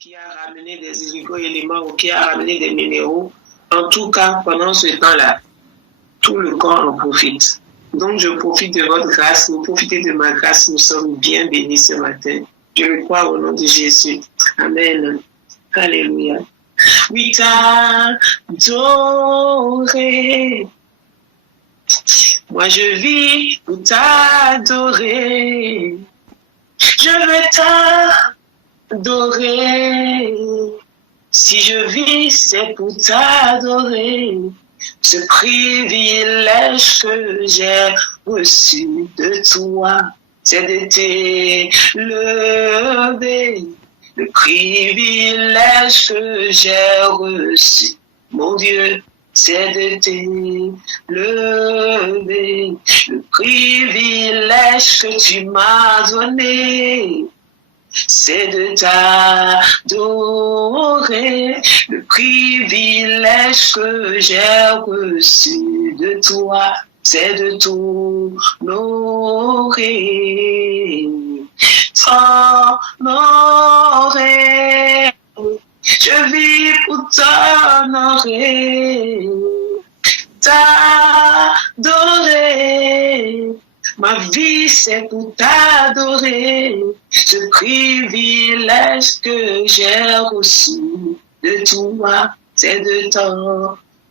qui a ramené des éléments ou qui a ramené des minéraux. En tout cas, pendant ce temps-là, tout le corps en profite. Donc, je profite de votre grâce, vous profitez de ma grâce, nous sommes bien bénis ce matin. Je le crois au nom de Jésus. Amen. Alléluia. Oui, t'adorer. Moi, je vis pour t'adorer. Je veux t'adorer. Si je vis, c'est pour t'adorer. Ce privilège que j'ai reçu de toi, c'est de t'élever. Le privilège que j'ai reçu, mon Dieu, c'est de t'élever. Le privilège que tu m'as donné, c'est de t'adorer. Le privilège que j'ai reçu de toi, c'est de t'honorer. T'honorer. Je vis pour t'honorer. T'adorer. Ma vie, c'est pour t'adorer. Ce privilège que j'ai reçu de toi, c'est de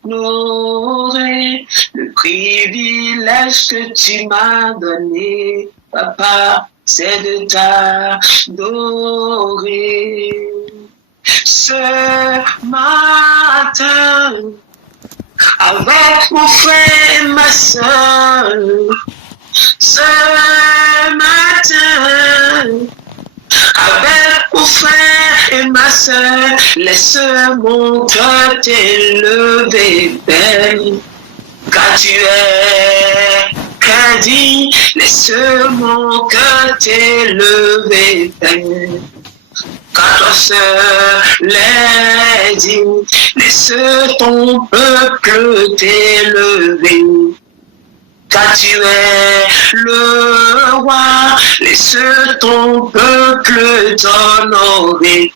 t'honorer. Le privilège que tu m'as donné, papa, c'est de t'adorer. Ce matin, avec mon frère et ma soeur, ce matin, avec mon frère et ma soeur, laisse mon cœur t'élever, belle, car tu es qu'un dit, laisse mon cœur t'élever, belle. Car toi seul est digne, laisse ton peuple t'élever. Car tu es le roi, laisse ton peuple t'honorer.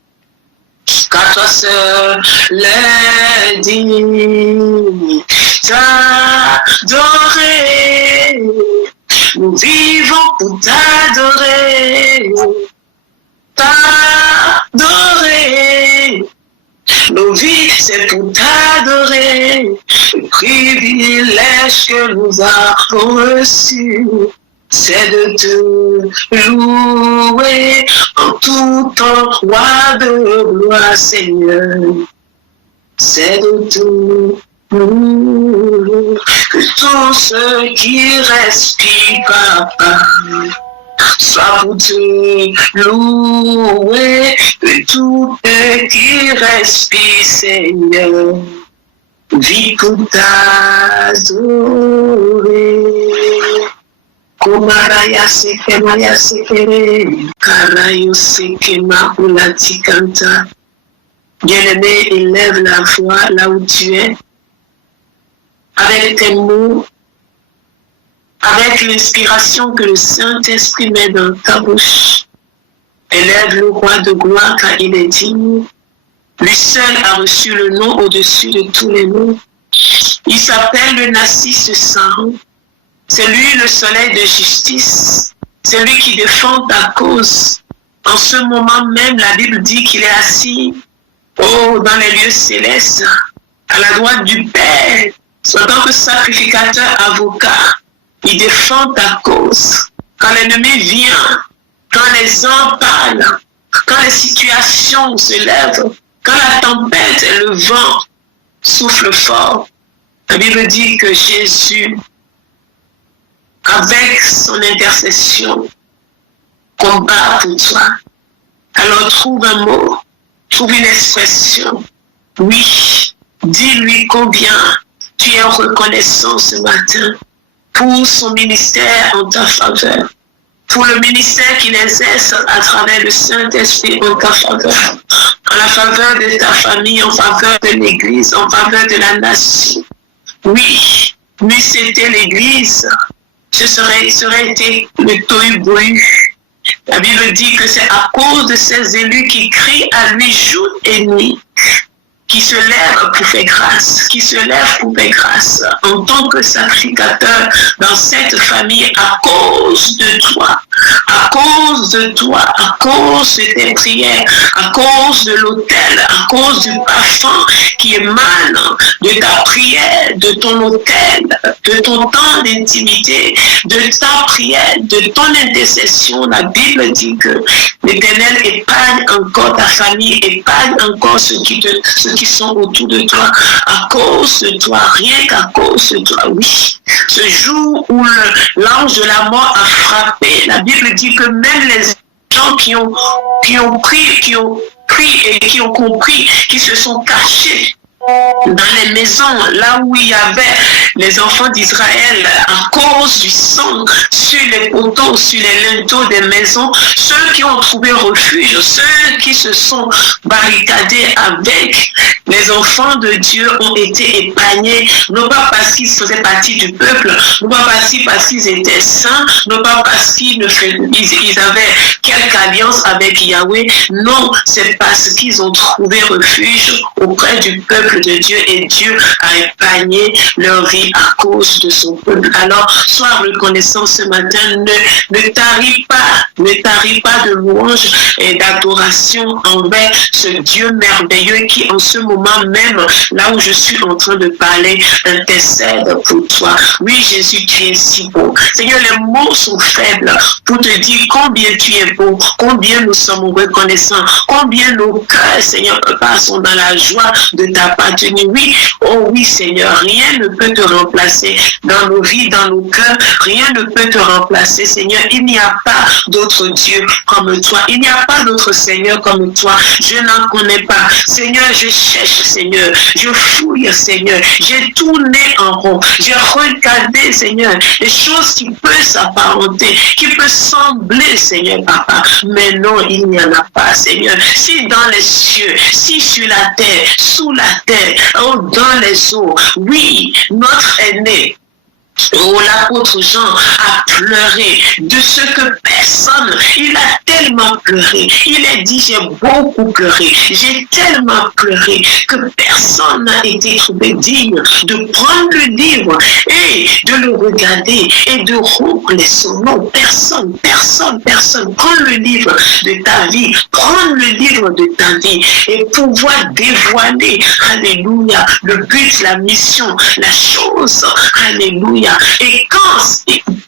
Car toi seul est digne, t'adorer. Nous vivons pour t'adorer. T'adorer. Nos vies, c'est pour t'adorer. Le privilège que nous avons reçu, c'est de te louer en tout temps, roi de gloire, Seigneur. C'est de te louer. Que tout ce qui respire, papa, soit pour te louer, que tout ce qui respire, Seigneur, vit pour t'adorer. Komaraya seke maya sekere, karayo seke maula tikanta. Bien-aimé, élève la voix là où tu es, avec tes mots, avec l'inspiration que le Saint-Esprit met dans ta bouche. Élève le roi de gloire car il est digne. Lui seul a reçu le nom au-dessus de tous les noms. Il s'appelle le Narcisse Saint. C'est lui le soleil de justice. C'est lui qui défend ta cause. En ce moment même, la Bible dit qu'il est assis dans les lieux célestes, à la droite du Père, en tant que sacrificateur avocat. Il défend ta cause. Quand l'ennemi vient, quand les hommes parlent, quand les situations se lèvent, quand la tempête et le vent soufflent fort, la Bible dit que Jésus, avec son intercession, combat pour toi. Alors trouve un mot, trouve une expression. Oui, dis-lui combien tu es reconnaissant ce matin pour son ministère en ta faveur, pour le ministère qu'il exerce à travers le Saint-Esprit en ta faveur, en la faveur de ta famille, en faveur de l'Église, en faveur de la nation. Oui, lui c'était l'Église, ça aurait été le tohu-bohu. La Bible dit que c'est à cause de ces élus qui crient à lui jour et nuit, qui se lève pour faire grâce, qui se lève pour faire grâce en tant que sacrificateur dans cette famille à cause de toi, à cause de toi, à cause de tes prières, à cause de l'autel, à cause du parfum qui émane de ta prière, de ton autel, de ton temps d'intimité, de ta prière, de ton intercession. La Bible dit que l'Éternel épargne encore ta famille, épargne encore ceux qui sont autour de toi, à cause de toi, rien qu'à cause de toi, oui. Ce jour où l'ange de la mort a frappé, la Bible dit que même les gens qui ont pris et qui ont compris, qui se sont cachés dans les maisons, là où il y avait les enfants d'Israël, à cause du sang sur les poteaux, sur les linteaux des maisons, ceux qui ont trouvé refuge, ceux qui se sont barricadés avec les enfants de Dieu ont été épargnés, non pas parce qu'ils faisaient partie du peuple, non pas parce qu'ils étaient saints, non pas parce qu'ils avaient quelque alliance avec Yahweh, non, c'est parce qu'ils ont trouvé refuge auprès du peuple de Dieu et Dieu a épargné leur vie à cause de son peuple. Alors, sois reconnaissant ce matin, ne taris pas de louange et d'adoration envers ce Dieu merveilleux qui en ce moment même, là où je suis en train de parler, intercède pour toi. Oui, Jésus, tu es si beau. Seigneur, les mots sont faibles pour te dire combien tu es beau, combien nous sommes reconnaissants, combien nos cœurs, Seigneur, Papa, sont dans la joie de t'appartenir. Oui, oh oui, Seigneur, rien ne peut te remplacer dans nos vies, dans nos cœurs, rien ne peut te remplacer, Seigneur. Il n'y a pas d'autre Dieu comme toi, il n'y a pas d'autre Seigneur comme toi. Je n'en connais pas. Seigneur, je cherche, Seigneur, je fouille, Seigneur, j'ai tourné en rond, j'ai regardé, Seigneur, les choses qui peuvent s'apparenter, qui peuvent sembler, Seigneur, Papa, mais non, il n'y en a pas, Seigneur. Si dans les cieux, si sur la terre, sous la terre, oh, dans les eaux, oui, notre aîné, oh, l'apôtre Jean a pleuré de ce que personne, il a tellement pleuré, il a dit j'ai beaucoup pleuré, j'ai tellement pleuré que personne n'a été trouvé digne de prendre le livre et de le regarder et de rompre les sons. Non, personne, prends le livre de ta vie, prends le livre de ta vie et pouvoir dévoiler, alléluia, le but, la mission, la chose, alléluia. Et quand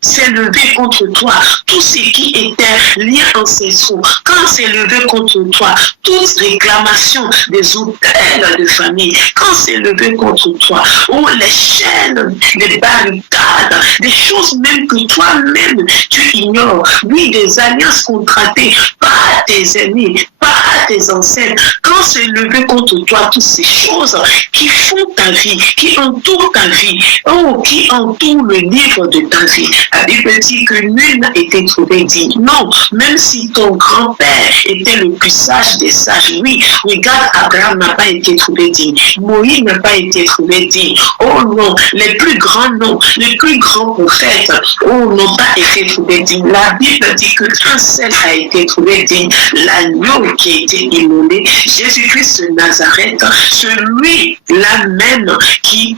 s'est levé contre toi tout ce qui était lié ancestraux, quand s'est levé contre toi toute réclamation des autels de famille, quand s'est levé contre toi, oh, les chaînes, les barricades, des choses même que toi-même tu ignores, oui, des alliances contractées par tes ennemis, par tes ancêtres, quand s'est levé contre toi toutes ces choses qui font ta vie, qui entourent ta vie, oh, qui entourent le livre de ta vie. La Bible dit que nul n'a été trouvé digne. Non, même si ton grand-père était le plus sage des sages, oui, regarde, Abraham n'a pas été trouvé digne. Moïse n'a pas été trouvé digne. Oh non, les plus grands noms, les plus grands prophètes, oh, n'ont pas été trouvés dignes. La Bible dit qu'un seul a été trouvé digne, l'agneau qui a été immolé, Jésus-Christ de Nazareth, celui-là même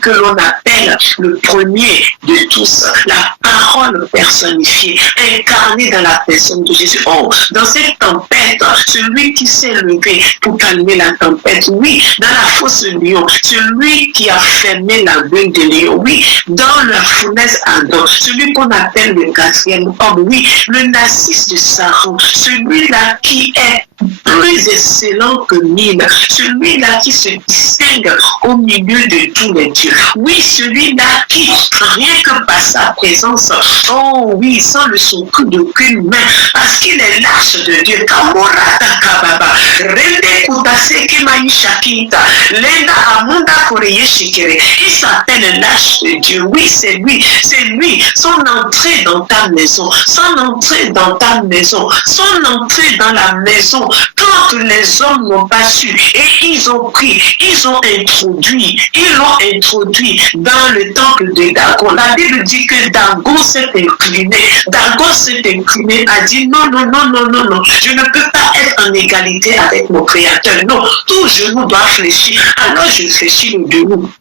que l'on appelle le premier de tous, la parole personnifiée, incarnée dans la personne de Jésus. Oh, dans cette tempête, celui qui s'est levé pour calmer la tempête, oui, dans la fosse lion, celui qui a fermé la gueule de lion, oui, dans la fournaise Adam, celui qu'on appelle le quatrième homme, oui, le Narcisse de Saron, celui-là qui est plus excellent que mille, celui-là qui se distingue au milieu de tous les dieux. Oui, celui-là qui, rien que par sa présence, oh oui, sans le secours d'aucune main, parce qu'il est l'arche de Dieu. Shakinta, Lenda Amunda Koreye Shikere. Il s'appelle l'âge de Dieu. Oui, c'est lui. Son entrée dans ta maison, son entrée dans ta maison, son entrée dans la maison, quand les hommes n'ont pas su, et ils ont pris, ils l'ont introduit dans le temple de Dagon. La Bible dit que Dagon s'est incliné, a dit non, je ne peux pas être en égalité avec mon Créateur. Non, tout genou doit fléchir. Alors je fléchis le genou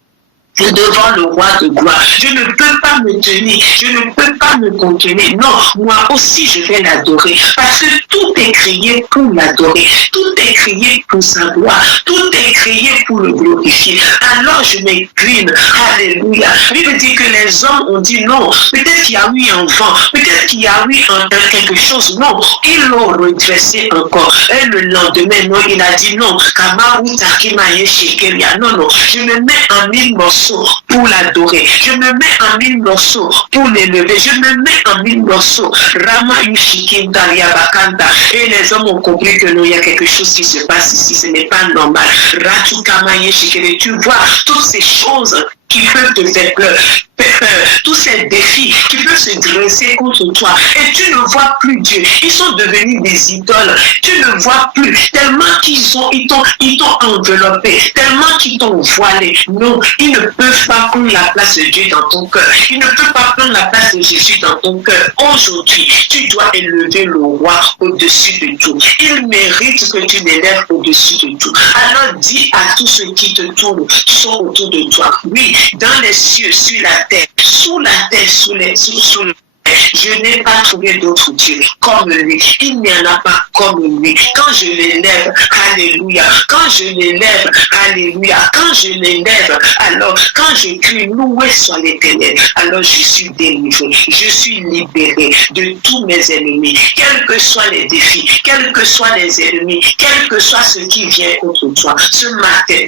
devant le roi de gloire. Je ne peux pas me tenir, je ne peux pas me contenir. Non, moi aussi je vais l'adorer. Parce que tout est créé pour l'adorer. Tout est créé pour sa gloire. Tout est créé pour le glorifier. Alors je m'incline. Alléluia. La Bible dit que les hommes ont dit non. Peut-être qu'il y a eu un vent. Peut-être qu'il y a eu quelque chose. Non. Ils l'ont redressé encore. Et le lendemain, non, il a dit non. Non. Je me mets en 1000 morceaux pour l'adorer. Je me mets en 1000 morceaux pour l'élever. Je me mets en 1000 morceaux. Rama Yushikin Daria Bakanda. Et les hommes ont compris que non, il y a quelque chose qui se passe ici. Ce n'est pas normal. Ratu Kamaye Shikere. Tu vois toutes ces choses qui peuvent te faire peur, tous ces défis qui peuvent se dresser contre toi, et tu ne vois plus Dieu. Ils sont devenus des idoles. Tu ne vois plus, tellement ils t'ont enveloppé, tellement qu'ils t'ont voilé. Non, ils ne peuvent pas prendre la place de Dieu dans ton cœur. Ils ne peuvent pas prendre la place de Jésus dans ton cœur. Aujourd'hui, tu dois élever le roi au-dessus de tout. Il mérite que tu l'élèves au-dessus de tout. Alors dis à tous ceux qui te tournent, qui sont autour de toi, oui, dans les cieux, sur la terre, sous la terre, sous le je n'ai pas trouvé d'autre Dieu comme lui. Il n'y en a pas comme lui. Quand je l'élève, alléluia. Quand je l'élève, alléluia. Quand je l'élève, alors quand je crie, loué soit l'Éternel, alors je suis délivré. Je suis libéré de tous mes ennemis. Quels que soient les défis, quels que soient les ennemis, quel que soit ce qui vient contre toi, ce matin,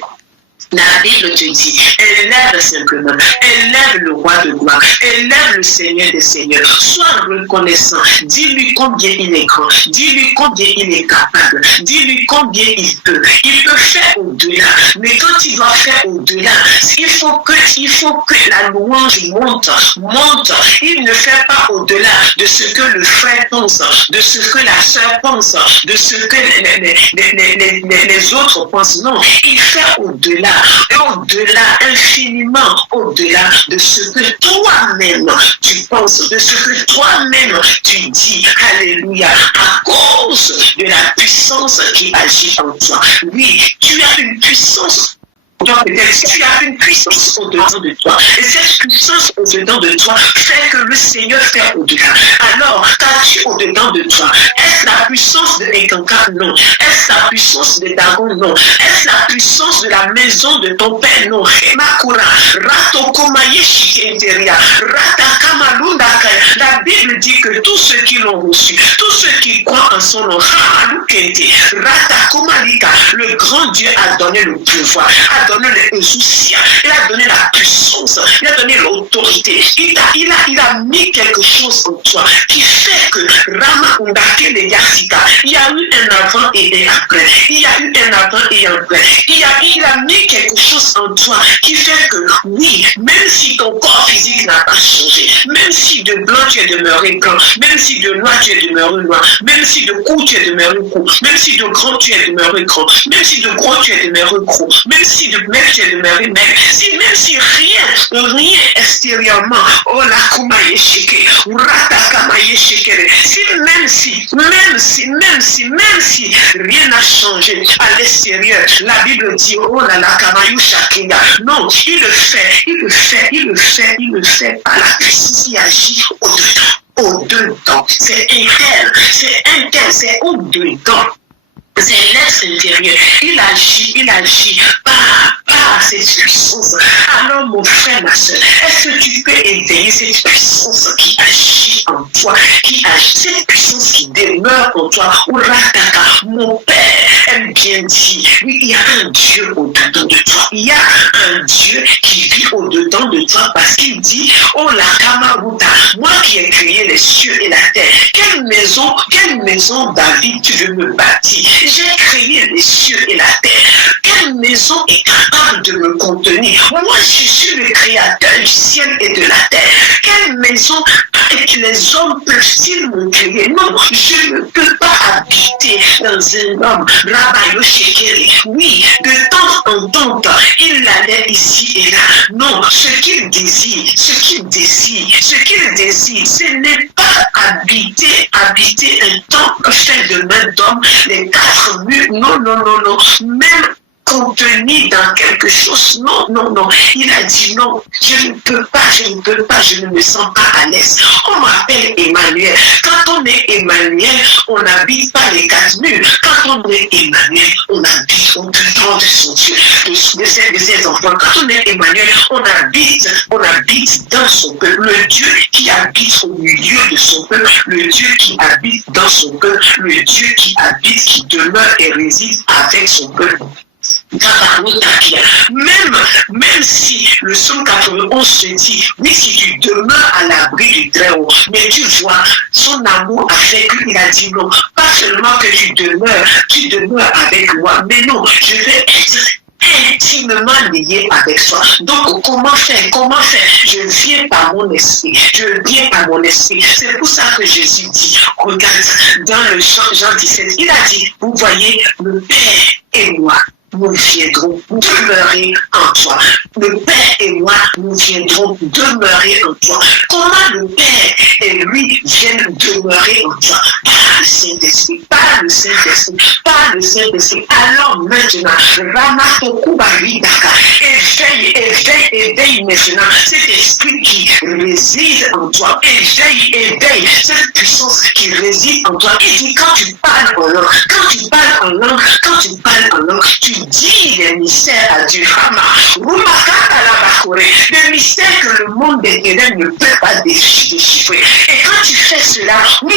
la Bible te dit, élève simplement, élève le roi de gloire, élève le Seigneur des Seigneurs, sois reconnaissant, dis-lui combien il est grand, dis-lui combien il est capable, dis-lui combien il peut faire au-delà, mais quand il doit faire au-delà, il faut que la louange monte, il ne fait pas au-delà de ce que le frère pense, de ce que la sœur pense, de ce que les autres pensent, non, il fait au-delà, et au-delà, infiniment au-delà de ce que toi-même tu penses, de ce que toi-même tu dis, alléluia, à cause de la puissance qui agit en toi. Oui, tu as une puissance. Peut-être tu as une puissance au-dedans de toi. Et cette puissance au-dedans de toi fait que le Seigneur fait au-delà. Alors, qu'as-tu au-dedans de toi? Est-ce la puissance de Ekanka? Non. Est-ce la puissance de Dagon? Non. Est-ce la puissance de la maison de ton père? Non. Makura, Ratokomaye Shikenteria, Ratakamalundaka. La Bible dit que tous ceux qui l'ont reçu, tous ceux qui croient en son nom, Ratakomalika, le grand Dieu a donné le pouvoir, a donné les soucis, il a donné la puissance, il a donné l'autorité, il a mis quelque chose en toi qui fait que Rama Undake le Yassika, il y a eu un avant et un après, il y a eu un avant et un après, il a mis quelque chose en toi qui fait que oui, même si ton corps physique n'a pas changé, même si de blanc tu es demeuré blanc, même si de noir tu es demeuré noir, même si de court tu es demeuré court, même si de grand tu es demeuré grand, même si de gros tu es demeuré gros, même si de mec tu es demeuré mec, même si rien extérieurement, oh la kumaye shike, urata kamaye shike, même si rien n'a changé à l'extérieur, la Bible dit, oh la kamayou shakinga, non, il le fait par la puissance qui agit au-dedans, c'est interne, c'est au-dedans. C'est l'être intérieur. Il agit par cette puissance. Alors, mon frère, ma soeur, est-ce que tu peux éveiller cette puissance qui agit en toi, cette puissance qui demeure en toi? Urataka, mon Père aime bien dire, oui, il y a un Dieu au-dedans de toi. Il y a un Dieu qui vit au-dedans de toi parce qu'il dit, oh la Kamaruta, moi qui ai créé les cieux et la terre, quelle maison David tu veux me bâtir? J'ai créé les cieux et la terre. Quelle maison est capable de me contenir? Moi, je suis le créateur du ciel et de la terre. Quelle maison avec les hommes peuvent-ils me créer? Non, je ne peux pas habiter dans un homme. Rabayo Shekeri. Oui, de temps en temps, il allait ici et là. Non, ce qu'il désire, ce n'est pas habiter un temple fait de main d'homme, les 4 murs. Non. Même contenu dans quelque chose. Non. Il a dit non, je ne peux pas, je ne me sens pas à l'aise. On m'appelle Emmanuel. Quand on est Emmanuel, on n'habite pas les 4 murs. Quand on est Emmanuel, on dépend de son Dieu, de ses enfants. Quand on est Emmanuel, on habite dans son peuple. Le Dieu qui habite au milieu de son peuple, le Dieu qui habite dans son peuple, le Dieu qui habite, qui demeure et réside avec son peuple. Même si le psaume 91 se dit, oui, si tu demeures à l'abri du Très-Haut, mais tu vois, son amour a fait qu'il a dit non, pas seulement que tu demeures avec moi, mais non, je vais être intimement lié avec toi. Donc, comment faire? Je viens par mon esprit. C'est pour ça que Jésus dit, regarde, dans le Jean 17, il a dit, vous voyez, le Père et moi, nous viendrons demeurer en toi. Le Père et moi, nous viendrons demeurer en toi. Comment le Père et lui viennent demeurer en toi? Par le Saint-Esprit. Alors maintenant, éveille maintenant cet esprit qui réside en toi. Éveille cette puissance qui réside en toi. Et dit, quand tu parles en langue, tu dis les mystères à Dieu. Le mystère que le monde des ténèbres ne peut pas déchiffrer. Et quand tu fais cela, quand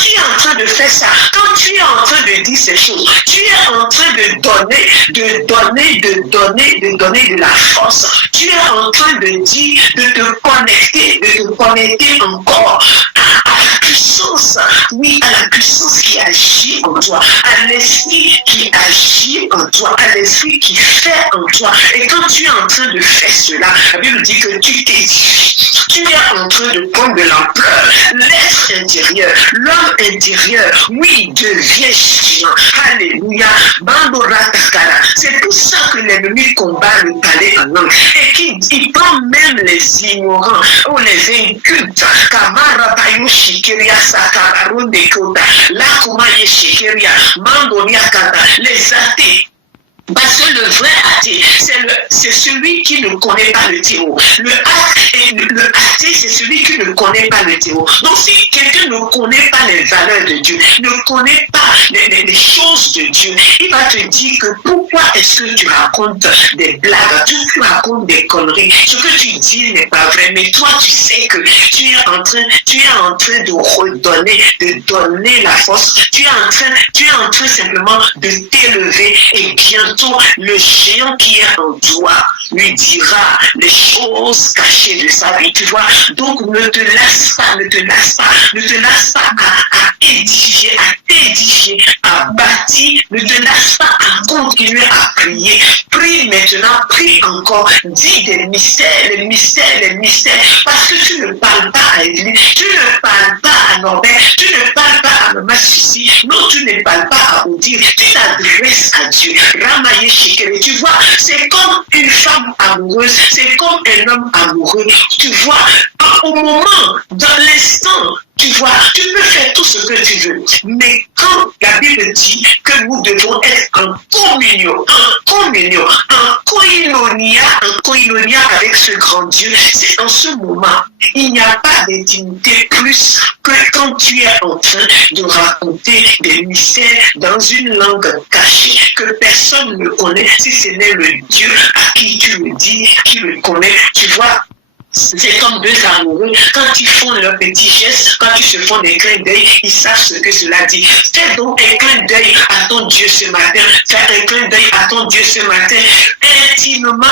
tu es en train de faire ça, quand tu es en train de dire ces choses, tu es en train de donner de la force. Tu es en train de dire, de te connecter encore à la puissance, oui, à la puissance qui agit en toi, à l'esprit qui agit en toi, à l'esprit qui fait en toi. Et quand tu es en train de faire cela, la Bible dit que tu es en train de prendre de l'ampleur. L'être intérieur, l'homme intérieur, oui, devient géant. Alléluia. C'est pour ça que l'ennemi combat le palais en langue. Et qu'il prend même les ignorants ou les incultes. Kamara Bayo Shikeria Sakabarun de Kota. La Kumaye Shikeria. Mandonia Kata. Les athées. Parce que le vrai athée, c'est celui qui ne connaît pas le théo. Le athée, c'est celui qui ne connaît pas le théo. Donc si quelqu'un ne connaît pas les valeurs de Dieu, ne connaît pas les choses de Dieu, il va te dire que pourquoi est-ce que tu racontes des blagues, tu racontes des conneries. Ce que tu dis n'est pas vrai, mais toi tu sais que tu es en train de redonner, de donner la force. Tu es en train simplement de t'élever et bientôt le géant qui est en toi lui dira les choses cachées de sa vie. Tu vois, donc ne te laisse pas à édifier, à bâtir, ne te laisse pas à continuer à prier. Prie maintenant, prie encore, dis des mystères, les mystères, parce que tu ne parles pas à Élie, tu ne parles pas à Norbert, tu ne parles pas à Maman Sissi, non, tu ne parles pas à Odile, tu t'adresses à Dieu. Ramaye Shekere, tu vois, c'est comme une femme amoureuse, c'est comme un homme amoureux, tu vois, au moment, dans l'instant, tu vois, tu peux faire tout ce que tu veux, mais quand la Bible dit que nous devons être en communion, en koinonia avec ce grand Dieu, c'est en ce moment, il n'y a pas d'intimité plus que quand tu es en train de raconter des mystères dans une langue cachée que personne ne connaît, si ce n'est le Dieu à qui tu le dis, qui le connaît, tu vois. C'est comme deux amoureux, quand ils font leurs petits gestes, quand ils se font des clins d'œil, ils savent ce que cela dit. Fais donc un clin d'œil à ton Dieu ce matin. Fais un clin d'œil à ton Dieu ce matin. Intimement,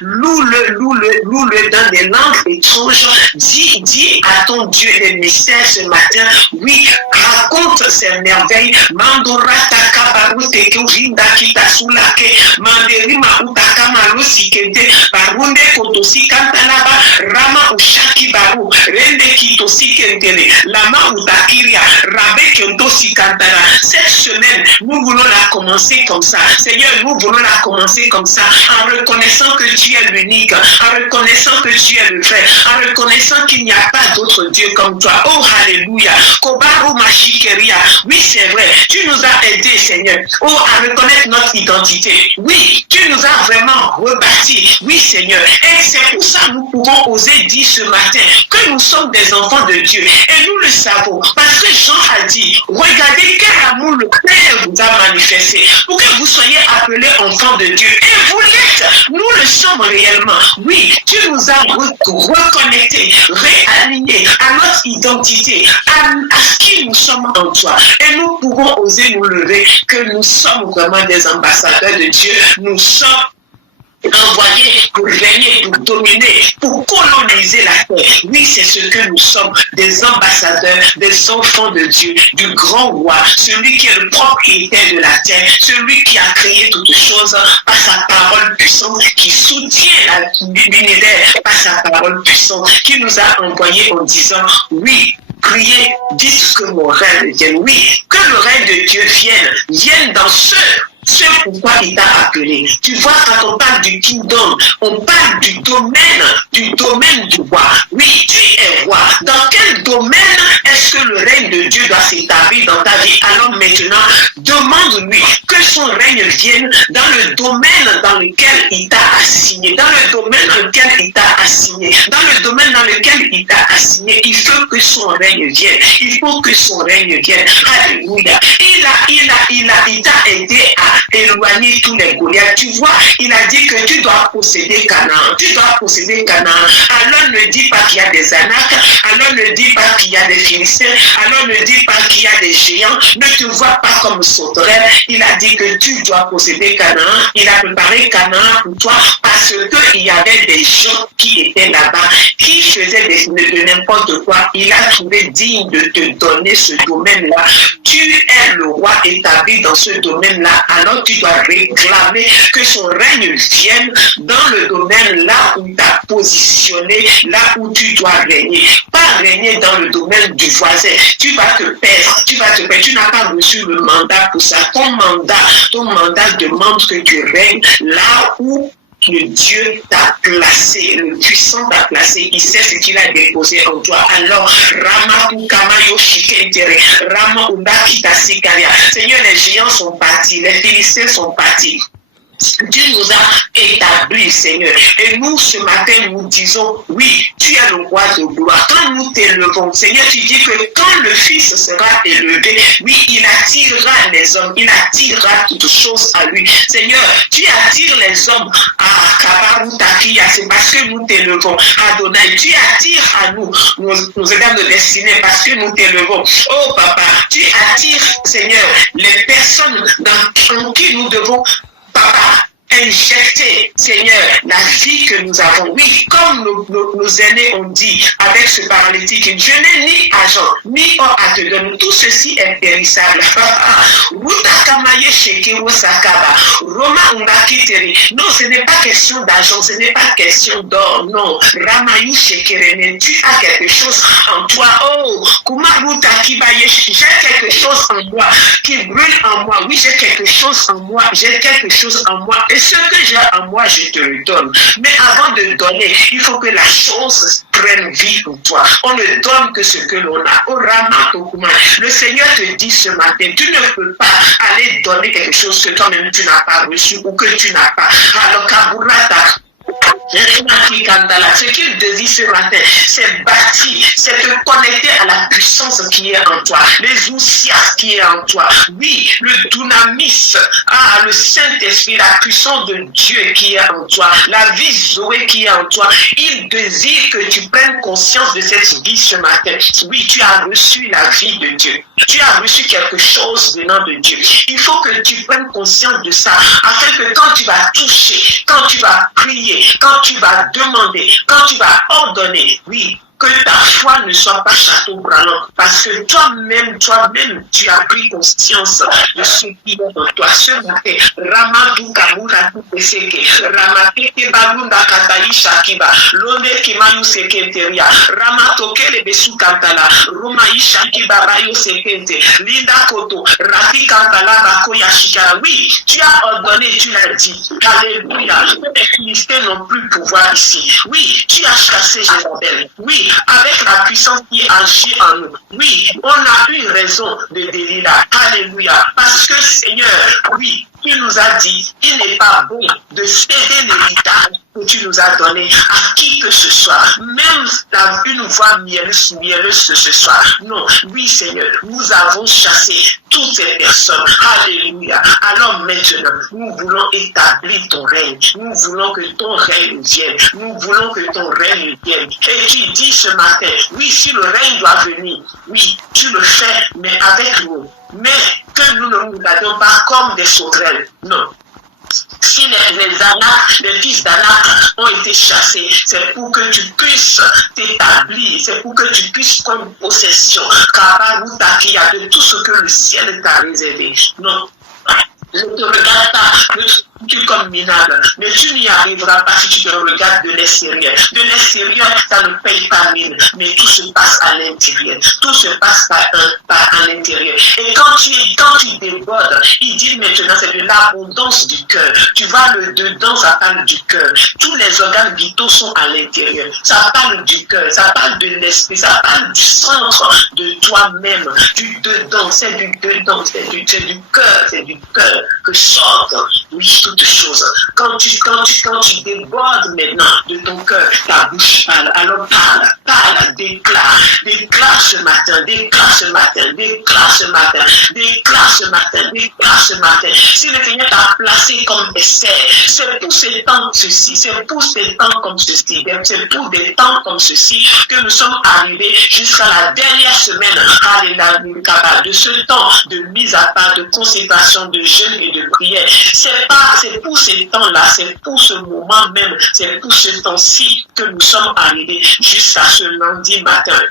loue-le dans des langues étranges. Dis à ton Dieu les mystères ce matin. Oui, raconte puissances, ces merveilles. Mandora takabarute kujinda kitasulake. Manderima utakama losikente. Barunde kotosi kantalaba. Rama ushaki baru. Rende kitosi kentele. Lama utakiria. Rabe kentosi kantara. Cette semaine, nous voulons la commencer comme ça. Seigneur, nous voulons la commencer comme ça. En reconnaissant que tu es l'unique. En reconnaissant que tu es le vrai. En reconnaissant qu'il n'y a pas d'autre Dieu comme toi. Oh, alléluia. Kobaru mashikeria. Oui, c'est vrai. Tu nous as aidés, Seigneur. Oh, à reconnaître notre identité. Oui, tu nous as vraiment rebâtis. Oui, Seigneur. Et c'est pour ça que nous pouvons oser dire ce matin que nous sommes des enfants de Dieu. Et nous le savons. Parce que Jean a dit, regardez quel amour le Père vous a manifesté. Pour que vous soyez appelés enfants de Dieu. Et vous l'êtes. Nous le sommes réellement. Oui, tu nous as reconnectés, réalignés à notre identité, à ce qui nous sommes en toi. Et nous pouvons oser nous lever que nous sommes vraiment des ambassadeurs de Dieu. Nous sommes envoyés pour régner, pour dominer, pour coloniser la terre. Oui, c'est ce que nous sommes, des ambassadeurs, des enfants de Dieu, du grand roi, celui qui est le propriétaire de la terre, celui qui a créé toutes choses par sa parole puissante, qui soutient l'univers par sa parole puissante, qui nous a envoyés en disant, oui, criez, dites que mon règne vienne. Oui, que le règne de Dieu vienne dans ce pourquoi il t'a appelé. Tu vois, quand on parle du kingdom, on parle du domaine du roi. Oui, tu es roi. Dans quel domaine est-ce que le règne de Dieu doit s'établir dans ta vie? Alors maintenant, demande-lui que son règne vienne dans le domaine dans lequel il t'a assigné. Dans le domaine dans lequel il t'a assigné. Dans le domaine dans lequel il t'a assigné. Il faut que son règne vienne. Il faut que son règne vienne. Alléluia. Il t'a aidé à éloigner tous les Goliaths. Tu vois, il a dit que tu dois posséder Canaan. Tu dois posséder Canaan. Alors ne dis pas qu'il y a des Anaques. Alors ne dis pas qu'il y a des Philistins. Alors ne dis pas qu'il y a des géants. Ne te vois pas comme sauterelle. Il a dit que tu dois posséder Canaan. Il a préparé Canaan pour toi parce qu'il y avait des gens qui étaient là-bas, qui faisaient de n'importe quoi. Il a trouvé digne de te donner ce domaine-là. Tu es le roi établi dans ce domaine-là. Alors tu dois réclamer que son règne vienne dans le domaine là où il t'a positionné, là où tu dois régner. Pas régner dans le domaine du voisin. Tu vas te perdre, tu n'as pas reçu le mandat pour ça. Ton mandat demande que tu règnes là où le Dieu t'a placé, le puissant t'a placé, il sait ce qu'il a déposé en toi. Alors, Seigneur, les géants sont partis, les Philistins sont partis. Dieu nous a établis, Seigneur. Et nous, ce matin, nous disons, oui, tu es le roi de gloire. Quand nous t'élevons, Seigneur, tu dis que quand le Fils sera élevé, oui, il attirera les hommes, il attirera toutes choses à lui. Seigneur, tu attires les hommes à Kabarutakia, c'est parce que nous t'élevons. Adonai, tu attires à nous nos élèves de destinée parce que nous t'élevons. Oh, Papa, tu attires, Seigneur, les personnes en qui nous devons, Papa, injecter, Seigneur, la vie que nous avons. Oui, comme nos aînés ont dit avec ce paralytique, je n'ai ni argent, ni or à te donner. Tout ceci est périssable. Non, ce n'est pas question d'argent, ce n'est pas question d'or. Non. Ramayu Shekerene, tu as quelque chose en toi. Oh, Kumaruta Kibaye, j'ai quelque chose en moi qui brûle en moi. Oui, j'ai quelque chose en moi. J'ai quelque chose en moi. Et ce que j'ai en moi, je te le donne. Mais avant de donner, il faut que la chose prenne vie en toi. On ne donne que ce que l'on a. Oh, Ramatokuma, le Seigneur te dit ce matin, tu ne peux pas aller donner quelque chose que toi-même tu n'as pas reçu ou que tu n'as pas. Alors, Kaburata, ce qu'il désire ce matin, c'est bâtir, c'est te connecter à la puissance qui est en toi, les ousias qui est en toi. Oui, le dunamis, le Saint-Esprit, la puissance de Dieu qui est en toi, la vie Zoé qui est en toi. Il désire que tu prennes conscience de cette vie ce matin. Oui, tu as reçu la vie de Dieu. Tu as reçu quelque chose venant de Dieu. Il faut que tu prennes conscience de ça, afin que quand tu vas toucher, quand tu vas prier, quand tu vas demander, quand tu vas ordonner, oui, que ta foi ne soit pas château branlant, parce que toi-même, tu as pris conscience de ce qui est en toi. Ce matin, Ramadou Kamura Kupeseke, Ramateke Balunda Katayi Shakiba, Lone Kimayu Sekenteria, Ramatoke Lebesu Kantala, Romayi Shakiba Bayo Sekente, Linda Koto, Rati Kantala Bakoya Shikara. Oui, tu as ordonné, tu l'as dit. Alléluia. Les Philistins n'ont plus pouvoir ici. Oui, tu as chassé Jézabel. Oui, avec la puissance qui agit en nous. Oui, on a une raison de délire. Alléluia. Parce que Seigneur, oui, tu nous as dit, il n'est pas bon de céder l'héritage que tu nous as donné à qui que ce soit, même dans une voix mielleuse que ce soit. Non, oui Seigneur, nous avons chassé toutes ces personnes. Alléluia. Alors maintenant, nous voulons établir ton règne. Nous voulons que ton règne vienne. Nous voulons que ton règne vienne. Et tu dis ce matin, oui, si le règne doit venir, oui, tu le fais, mais avec nous. Mais que nous ne nous regardons pas comme des sauterelles. Non. Si les fils d'Anak ont été chassés, c'est pour que tu puisses t'établir, c'est pour que tu puisses prendre possession, de tout ce que le ciel t'a réservé. Non. Ne te regarde pas, ne tu comme minable, mais tu n'y arriveras pas si tu te regardes de l'extérieur. De l'extérieur, ça ne paye pas mine, mais tout se passe à l'intérieur. Tout se passe à l'intérieur. Et quand tu débordes, il dit maintenant c'est de l'abondance du cœur. Tu vois, le dedans, ça parle du cœur. Tous les organes vitaux sont à l'intérieur. Ça parle du cœur, ça parle de l'esprit, ça parle du centre de toi-même, du dedans, c'est du dedans, c'est du cœur que sortent, oui, toutes choses. Quand tu débordes maintenant de ton cœur, ta bouche parle, alors parle, déclare ce matin. Si le Seigneur t'a placé comme Esther, c'est pour ces temps ceci, c'est pour des temps comme ceci que nous sommes arrivés jusqu'à la dernière semaine, de ce temps de mise à part, de consécration, de jeûne et de prière. C'est pour ces temps-là, c'est pour ce moment même, c'est pour ce temps-ci que nous sommes arrivés jusqu'à ce lundi matin.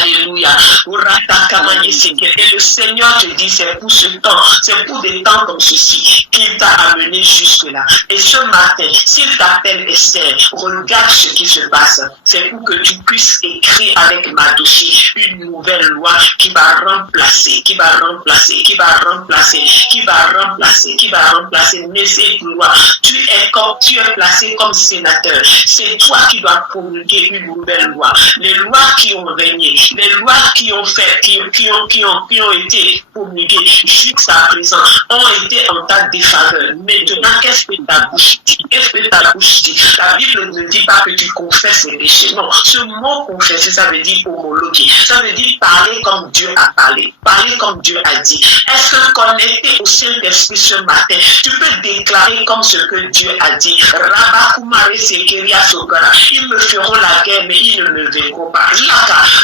Alléluia. Et le Seigneur te dit, c'est pour ce temps, c'est pour des temps comme ceci qu'il t'a amené jusque-là. Et ce matin, s'il t'appelle Esther, regarde ce qui se passe. C'est pour que tu puisses écrire avec Madoshi une nouvelle loi qui va remplacer. Mais cette loi, tu es placé comme sénateur. C'est toi qui dois promulguer une nouvelle loi. Les lois qui ont régné, les lois qui ont été promulguées jusqu'à présent ont été en ta défaveur. Maintenant, qu'est-ce que ta bouche dit? La Bible ne dit pas que tu confesses les péchés. Non, ce mot confesser, ça veut dire homologuer. Ça veut dire parler comme Dieu a parlé, parler comme Dieu a dit. Est-ce que connecté au Saint-Esprit ce matin, tu peux déclarer comme ce que Dieu a dit? Ils me feront la guerre, mais ils ne me vaincront pas.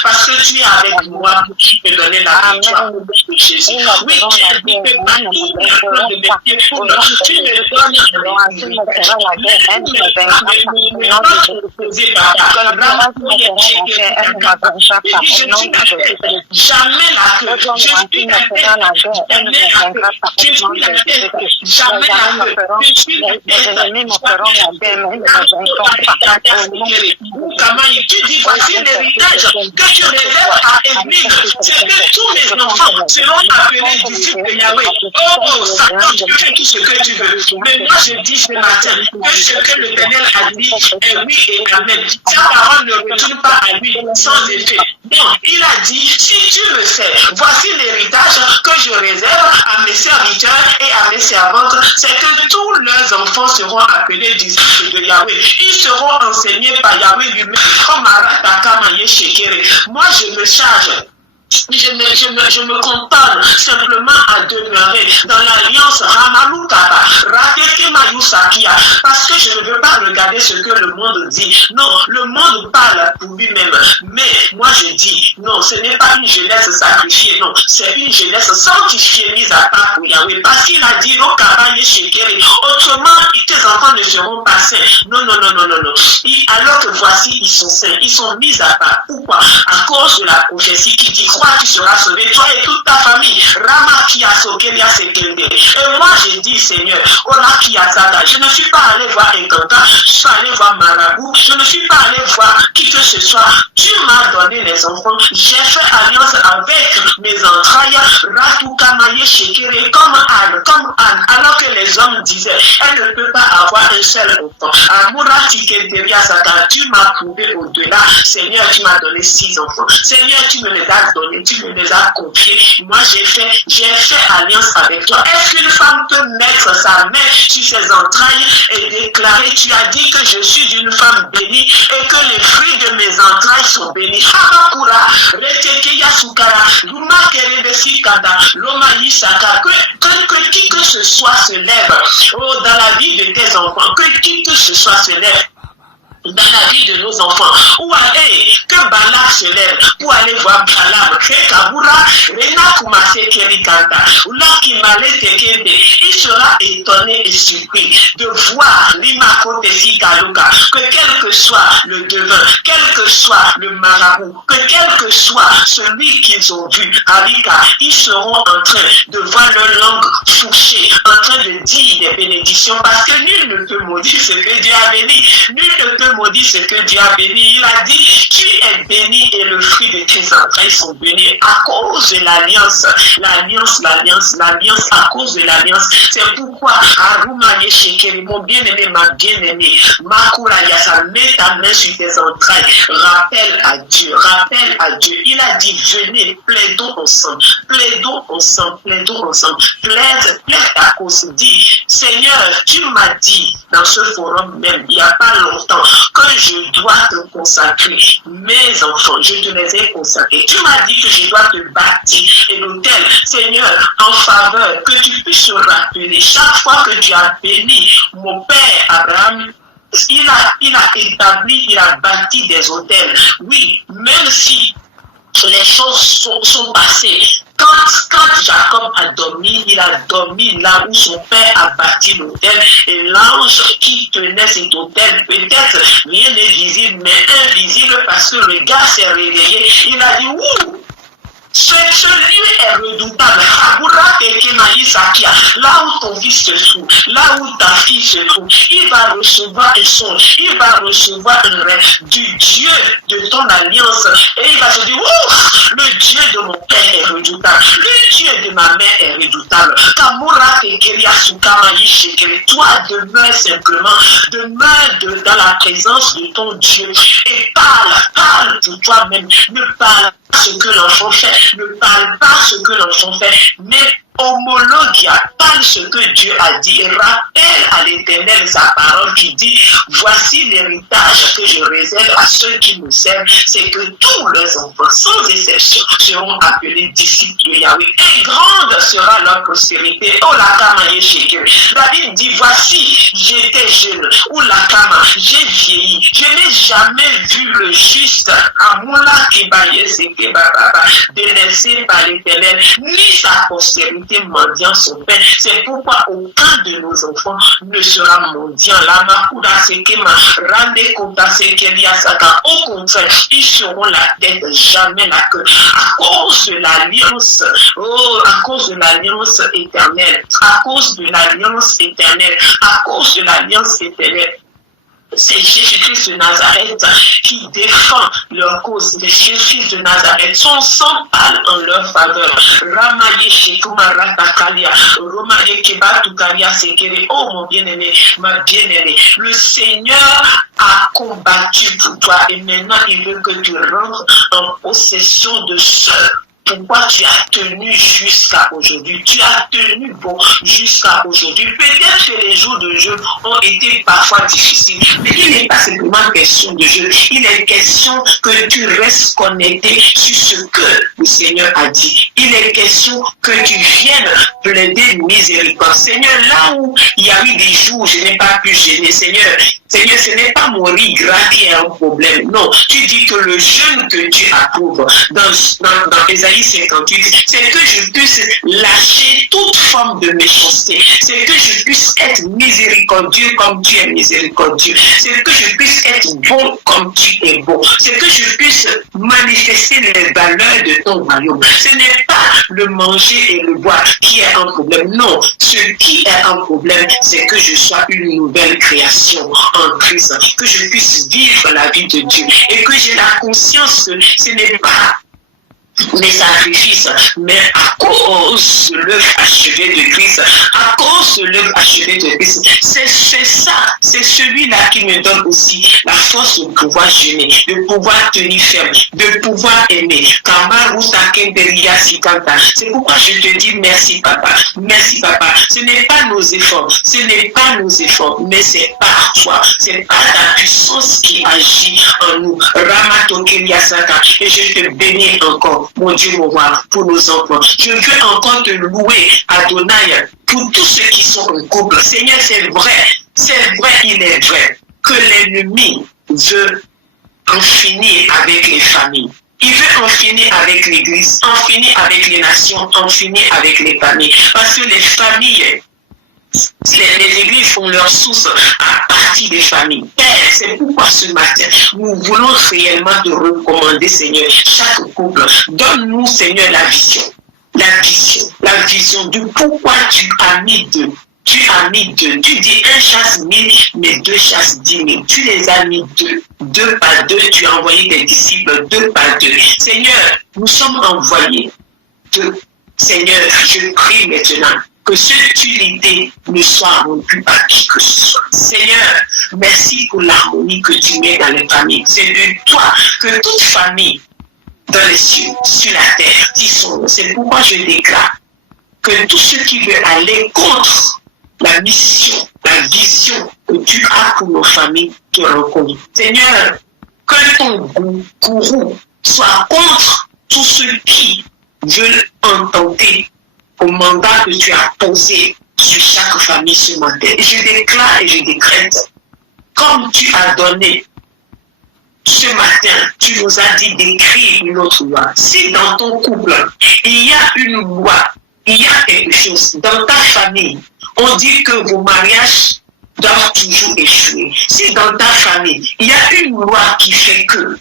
Parce que tu es avec moi pour me donner la victoire au nom de Jésus. Oui, tu es dit que partout de mes pieds foule, tu me donnes jamais la queue. Je suis la tête. Tu dis voici l'héritage que tu réserves à Église, c'est que tous mes enfants seront appelés disciples de Yahweh. Oh, Satan, tu fais tout ce que tu veux. Mais moi, je dis ce matin que ce que l'Éternel a dit est oui et amen. Sa parole ne retourne pas à lui sans effet. Non, il a dit, si tu le fais, voici l'héritage que je réserve à mes serviteurs et à mes servantes, c'est que tous leurs enfants seront appelés disciples de Yahweh. Ils seront enseignés par Yahweh lui-même. Moi, je me charge je me contente simplement à demeurer dans l'alliance Ramalukaba, Rakeke Mayusakia, parce que je ne veux pas regarder ce que le monde dit. Non, le monde parle pour lui-même. Mais moi je dis, non, ce n'est pas une jeunesse sacrifiée, non, c'est une jeunesse sanctifiée mise à part pour Yahweh. Parce qu'il a dit, autrement, tes enfants ne seront pas saints. Non. Alors que voici, ils sont saints, ils sont mis à part. Pourquoi? À cause de la prophétie qui dit, crois, tu seras sauvé, toi et toute ta famille. Et moi, j'ai dit, Seigneur, je ne suis pas allé voir un cancan, je suis allé voir Marabout, je ne suis pas allé voir qui que ce soit. Tu m'as donné les enfants, j'ai fait alliance avec mes entrailles, Ratukamaye Shekere, comme Anne, alors que les hommes disaient, elle ne peut pas avoir un seul enfant. Amura Tiketeria Satan, tu m'as prouvé au-delà. Seigneur, tu m'as donné 6 enfants. Seigneur, tu me les as donnés, tu me les as confiés. Moi, j'ai fait alliance avec toi. Est-ce qu'une femme peut mettre sa main sur ses entrailles et déclarer, tu as dit que je suis une femme bénie et que les fruits de mes entrailles sont bénis. Hamakura, Retekeya Sukara, Luma Kerebesi Kanda, Loma Yisaka, que qui que ce soit se lève dans la vie de tes enfants, que qui que ce soit se lève dans la vie de nos enfants, ou aller, que Balak se lève pour aller voir Balaam, Kabura, Rena Kumase Kerikanta, ou là qui m'allait tekende, il sera étonné et surpris de voir Limako Tesi Kaluka, que quel que soit le devin, quel que soit le marabout, que quel que soit celui qu'ils ont vu, Alika, ils seront en train de voir leur langue fourchée, en train de dire des bénédictions, parce que nul ne peut maudire ce que Dieu a béni, nul ne peut maudit ce que Dieu a béni. Il a dit, tu es béni et le fruit de tes entrailles sont bénis à cause de l'alliance. L'alliance, à cause de l'alliance. C'est pourquoi, Aruma Yeshekeri, mon bien-aimé, ma bien-aimée, Makura Yasa, mets ta main sur tes entrailles. Rappelle à Dieu. Il a dit, venez, plaidons ensemble. Plaide ta cause. Dis, Seigneur, tu m'as dit dans ce forum même, il n'y a pas longtemps, que je dois te consacrer mes enfants, je te les ai consacrés. Tu m'as dit que je dois te bâtir et l'autel, Seigneur, en faveur, que tu puisses rappeler chaque fois que tu as béni mon père Abraham. Il a bâti des hôtels. Oui, même si les choses sont passées. Quand Jacob a dormi, il a dormi là où son père a bâti l'autel. Et l'ange qui tenait cet autel, peut-être rien n'est visible, mais invisible parce que le gars s'est réveillé. Il a dit, ouh! Ce lieu est redoutable. Là où ton fils se trouve, là où ta fille se trouve, il va recevoir un son, il va recevoir un rêve du Dieu de ton alliance. Et il va se dire, ouh, le Dieu de mon père est redoutable, le Dieu de ma mère est redoutable. Toi, demeure simplement, demeure dans la présence de ton Dieu et parle pour toi-même. Ne parle pas ce que l'enfant fait, ne parle pas ce que l'enfant fait, mais homologia, parle ce que Dieu a dit et rappelle à l'Éternel sa parole qui dit, voici l'héritage que je réserve à ceux qui nous servent, c'est que tous leurs enfants, sans exception, seront appelés disciples de Yahweh et grande sera leur prospérité. Oh la Kama Yesheke. David dit, voici, j'étais jeune, ou la Kama, j'ai vieilli, je n'ai jamais vu le juste, Amula Kibaye Seke Baba, délaissé par l'Éternel, ni sa postérité mendiant son pain. C'est pourquoi aucun de nos enfants ne sera mendiant. Au contraire, ils seront la tête, jamais la queue. À cause de l'alliance, à cause de l'alliance éternelle, à cause de l'alliance éternelle, à cause de l'alliance éternelle. C'est Jésus-Christ de Nazareth qui défend leur cause. Les Jésus de Nazareth, son sang parle en leur faveur. Ramaye Shekuma Ratakalia, Romaye Kebatukaria Sekere. Oh mon bien-aimé, ma bien-aimée, le Seigneur a combattu pour toi et maintenant il veut que tu rentres en possession de ce pourquoi tu as tenu jusqu'à aujourd'hui. Tu as tenu bon jusqu'à aujourd'hui. Peut-être que les jours de jeûne ont été parfois difficiles, mais il n'est pas simplement question de jeûne. Il est question que tu restes connecté sur ce que le Seigneur a dit. Il est question que tu viennes plaider miséricorde. Seigneur, là où il y a eu des jours où je n'ai pas pu jeûner, Seigneur, ce n'est pas mon gras qui est un problème. Non, tu dis que le jeûne que tu approuves dans Ésaïe 58, c'est que je puisse lâcher toute forme de méchanceté. C'est que je puisse être miséricordieux comme tu es miséricordieux. C'est que je puisse être bon comme tu es bon. C'est que je puisse manifester les valeurs de ton royaume. Ce n'est pas le manger et le boire qui est un problème. Non, ce qui est un problème, c'est que je sois une nouvelle création en Christ, que je puisse vivre la vie de Dieu et que j'ai la conscience que ce n'est pas mes sacrifices, mais à cause de l'œuvre achevée de Christ, à cause de l'œuvre achevée de Christ, c'est ça, c'est celui-là qui me donne aussi la force de pouvoir jeûner, de pouvoir tenir ferme, de pouvoir aimer. C'est pourquoi je te dis merci papa, ce n'est pas nos efforts, mais c'est par toi, c'est par la puissance qui agit en nous. Et je te bénis encore. Mon Dieu, mon roi, pour nos enfants. Je veux encore te louer, Adonai, pour tous ceux qui sont en couple. Seigneur, c'est vrai, il est vrai que l'ennemi veut en finir avec les familles. Il veut en finir avec l'Église, en finir avec les nations, en finir avec les familles. Parce que les familles, les églises font leur source à partir des familles. Père, c'est pourquoi ce matin, nous voulons réellement te recommander, Seigneur, chaque couple. Donne-nous, Seigneur, la vision de pourquoi tu as mis deux. Tu dis un chasse 1000, mais deux chasse 10 000. Tu les as mis deux par deux. Tu as envoyé des disciples deux par deux. Seigneur, nous sommes envoyés deux. Seigneur, je prie maintenant que cette unité ne soit rompue par qui que ce soit. Seigneur, merci pour l'harmonie que tu mets dans les familles. C'est de toi que toute famille dans les cieux, sur la terre, dit son nom. C'est pourquoi je déclare que tous ceux qui veulent aller contre la mission, la vision que tu as pour nos familles te rencontrent. Seigneur, que ton gourou soit contre tous ceux qui veulent entendre au mandat que tu as posé sur chaque famille ce matin. Et je déclare et je décrète, comme tu as donné ce matin, tu nous as dit d'écrire une autre loi. Si dans ton couple, il y a une loi, il y a quelque chose, dans ta famille, on dit que vos mariages doivent toujours échouer. Si dans ta famille, il y a une loi qui fait que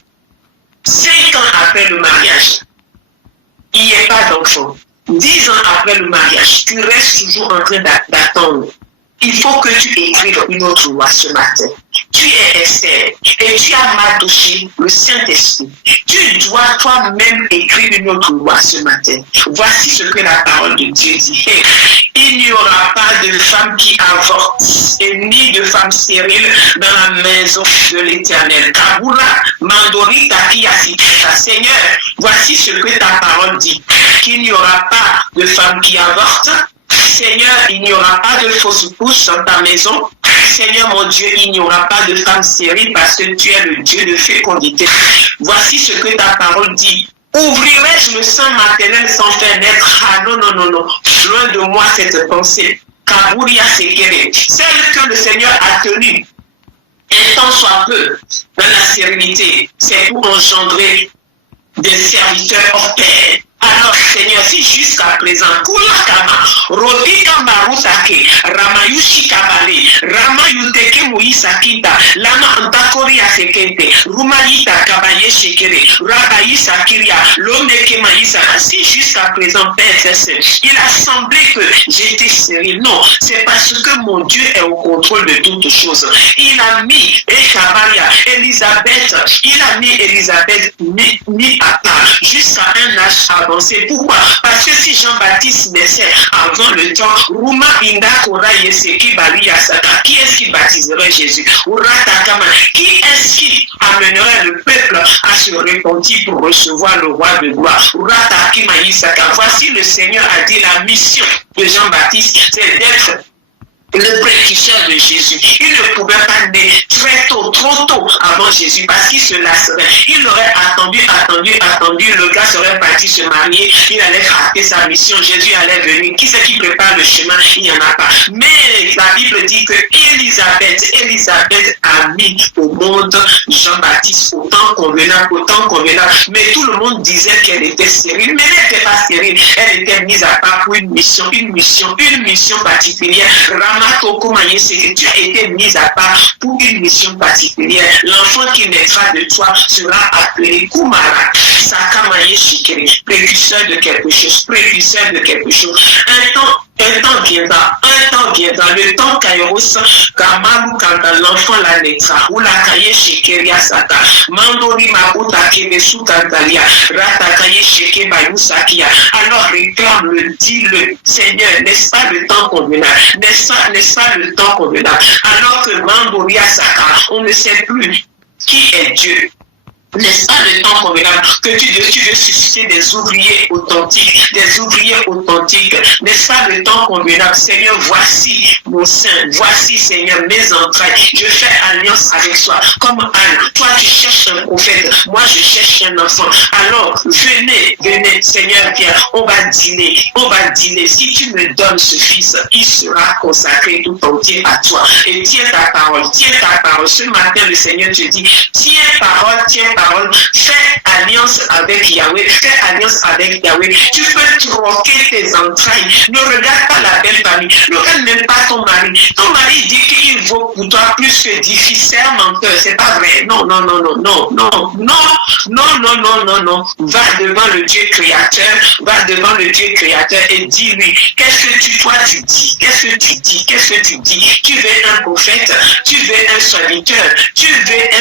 5 ans après le mariage, il n'y a pas d'enfant. 10 ans après le mariage, tu restes toujours en train d'attendre. Il faut que tu écrives une autre loi ce matin. Tu es Esther et tu as Mardoché, le Saint-Esprit. Tu dois toi-même écrire une autre loi ce matin. Voici ce que la parole de Dieu dit. Il n'y aura pas de femme qui avorte et ni de femme stérile dans la maison de l'Éternel. Kabula, Mandori, Taki, Asita. Seigneur, voici ce que ta parole dit. Qu'il n'y aura pas de femme qui avorte. Seigneur, il n'y aura pas de fausse couche dans ta maison. Seigneur mon Dieu, il n'y aura pas de femme stérile parce que tu es le Dieu de fécondité. Voici ce que ta parole dit. Ouvrirai-je le sein maternel sans faire naître? Ah non. Loin de moi cette pensée. Kaburia Sekere. Celle que le Seigneur a tenue un temps soit peu dans la sérénité, c'est pour engendrer des serviteurs hors pair. Alors, Seigneur, si jusqu'à présent, Kulakama, Rodika Marutake, Ramayushi Kabale, Ramayuteke Moïsakita, Lama Antakori Asekente, Rumayita Kabaye Shekere, Rabaïsa Kiria, Lomeke Maïsa, si jusqu'à présent, Père, il a semblé que j'étais stérile. Non, c'est parce que mon Dieu est au contrôle de toutes choses. Il a mis Elisabeth, mis à part jusqu'à un âge avant. avancer. Pourquoi? Parce que si Jean-Baptiste naissait avant le temps, Ruma Inda Kora Yeseki Bali Yasaka, qui est-ce qui baptiserait Jésus? Uratakama, qui est-ce qui amènerait le peuple à se repentir pour recevoir le roi de gloire? Uratakima Yisaka. Voici le Seigneur a dit la mission de Jean-Baptiste, c'est d'être le précurseur de Jésus. Il ne pouvait pas naître très tôt, trop tôt avant Jésus, parce qu'il se lasserait. Il aurait attendu, le gars serait parti se marier, il allait rater sa mission, Jésus allait venir. Qui c'est qui prépare le chemin? Il n'y en a pas. Mais la Bible dit que Élisabeth a mis au monde Jean-Baptiste au temps convenable. Mais tout le monde disait qu'elle était stérile, mais elle n'était pas stérile. Elle était mise à part pour une mission particulière. C'est que tu as été mise à part pour une mission particulière. L'enfant qui naîtra de toi sera appelé Kumara, Sakamaye Shikere, précurseur de quelque chose. Un temps viendra, le temps Kairos, Kamalu Kanda, l'enfant la naîtra, ou la Kaye Shekeria Sata, Mandori Makuta Kebesu Kandalia, Ratakaye Sheke Bayou Sakia. Alors réclame-le, dis-le, Seigneur, n'est-ce pas le temps convenable? N'est-ce pas le temps convenable? Alors que Mandori Saka, on ne sait plus qui est Dieu. N'est-ce pas le temps convenable que tu veux susciter des ouvriers authentiques, n'est-ce pas le temps convenable? Seigneur, voici mon sein, voici Seigneur mes entrailles, je fais alliance avec toi, comme Anne, toi tu cherches un prophète, moi je cherche un enfant, alors venez Seigneur, viens, on va dîner, si tu me donnes ce fils, il sera consacré tout entier à toi, et tiens ta parole, ce matin le Seigneur te dit, tiens parole, fais alliance avec Yahweh, tu peux troquer tes entrailles, ne regarde pas la belle famille, ne regarde même pas ton mari dit qu'il vaut pour toi plus que difficile, menteur, c'est pas vrai, non, va devant le Dieu créateur, et dis-lui, qu'est-ce que toi tu dis, tu veux un prophète, tu veux un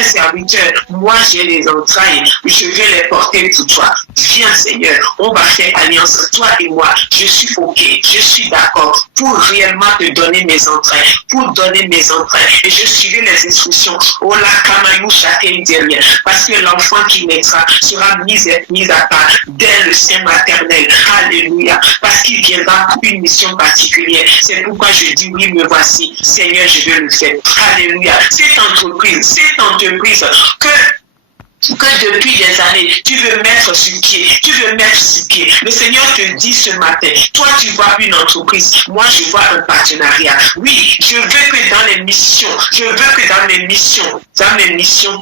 serviteur, moi j'ai les entrailles, je vais les porter pour toi. Viens Seigneur, on va faire alliance, toi et moi. Je suis ok, je suis d'accord pour réellement te donner mes entrailles, et je suivrai les instructions. Oh la Kamayou chacun derrière, parce que l'enfant qui naîtra sera mis à part dès le sein maternel. Alléluia, parce qu'il viendra pour une mission particulière. C'est pourquoi je dis oui, me voici. Seigneur, je veux le faire. Alléluia. Cette entreprise que depuis des années, tu veux mettre sur pied. Le Seigneur te dit ce matin, toi tu vois une entreprise, moi je vois un partenariat. Oui, je veux que dans les missions,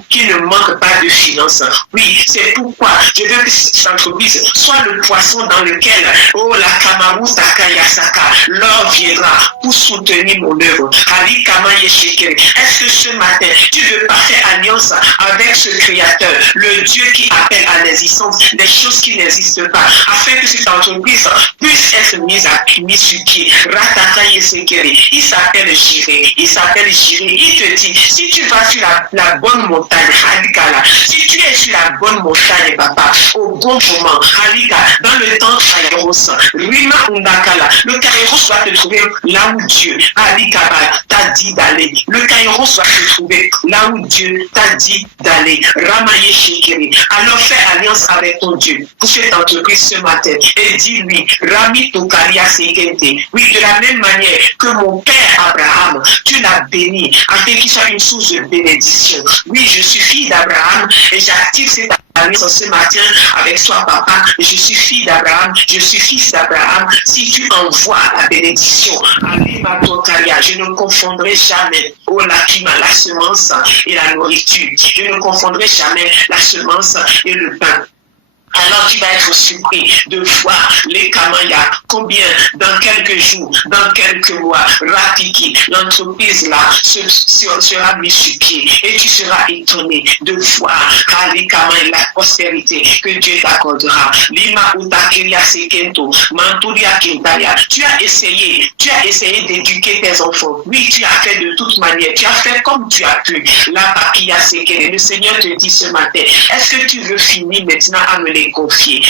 qu'il ne manque pas de finances. Oui, c'est pourquoi je veux que cette entreprise soit le poisson dans lequel, oh la Kamaru Takayasaka, l'or viendra pour soutenir mon œuvre. Ali Kamaye Shekere. Est-ce que ce matin, tu veux pas faire alliance avec ce créateur? Le Dieu qui appelle à l'existence des choses qui n'existent pas, afin que cette entreprise puisse être mise sur pied. Il s'appelle Jiré. Il te dit, si tu vas sur la bonne montagne, Halika, si tu es sur la bonne montagne, papa, au bon moment, Halika, dans le temps Kairos, Rima Undakala, le Kairos va te trouver là où Dieu, Halika, t'a dit d'aller. Le Kairos va te trouver là où Dieu t'a dit d'aller. Ramaye Shekeri. Alors fais alliance avec ton Dieu pour cette entreprise ce matin et dis-lui, Rami Tokaria Sekente. Oui, de la même manière que mon père Abraham, tu l'as béni afin qu'il soit une source de bénédiction. Oui, je suis fille d'Abraham et j'active cette alliance ce matin avec toi, papa. Je suis fille d'Abraham, je suis fils d'Abraham. Si tu envoies la bénédiction, je ne confondrai jamais la semence et la nourriture. Je ne confondrai jamais la semence et le pain. Alors tu vas être surpris de voir les Kamaya, combien dans quelques jours, dans quelques mois, Rapiki, l'entreprise là sera mise sur pied et tu seras étonné de voir les Kamaya, la prospérité que Dieu t'accordera. Lima Utakiria Sekento, Manturia Kentaya. Tu as essayé d'éduquer tes enfants. Oui, tu as fait de toute manière, tu as fait comme tu as pu. La Bakia Sekere, le Seigneur te dit ce matin, est-ce que tu veux finir maintenant à me les est confiée.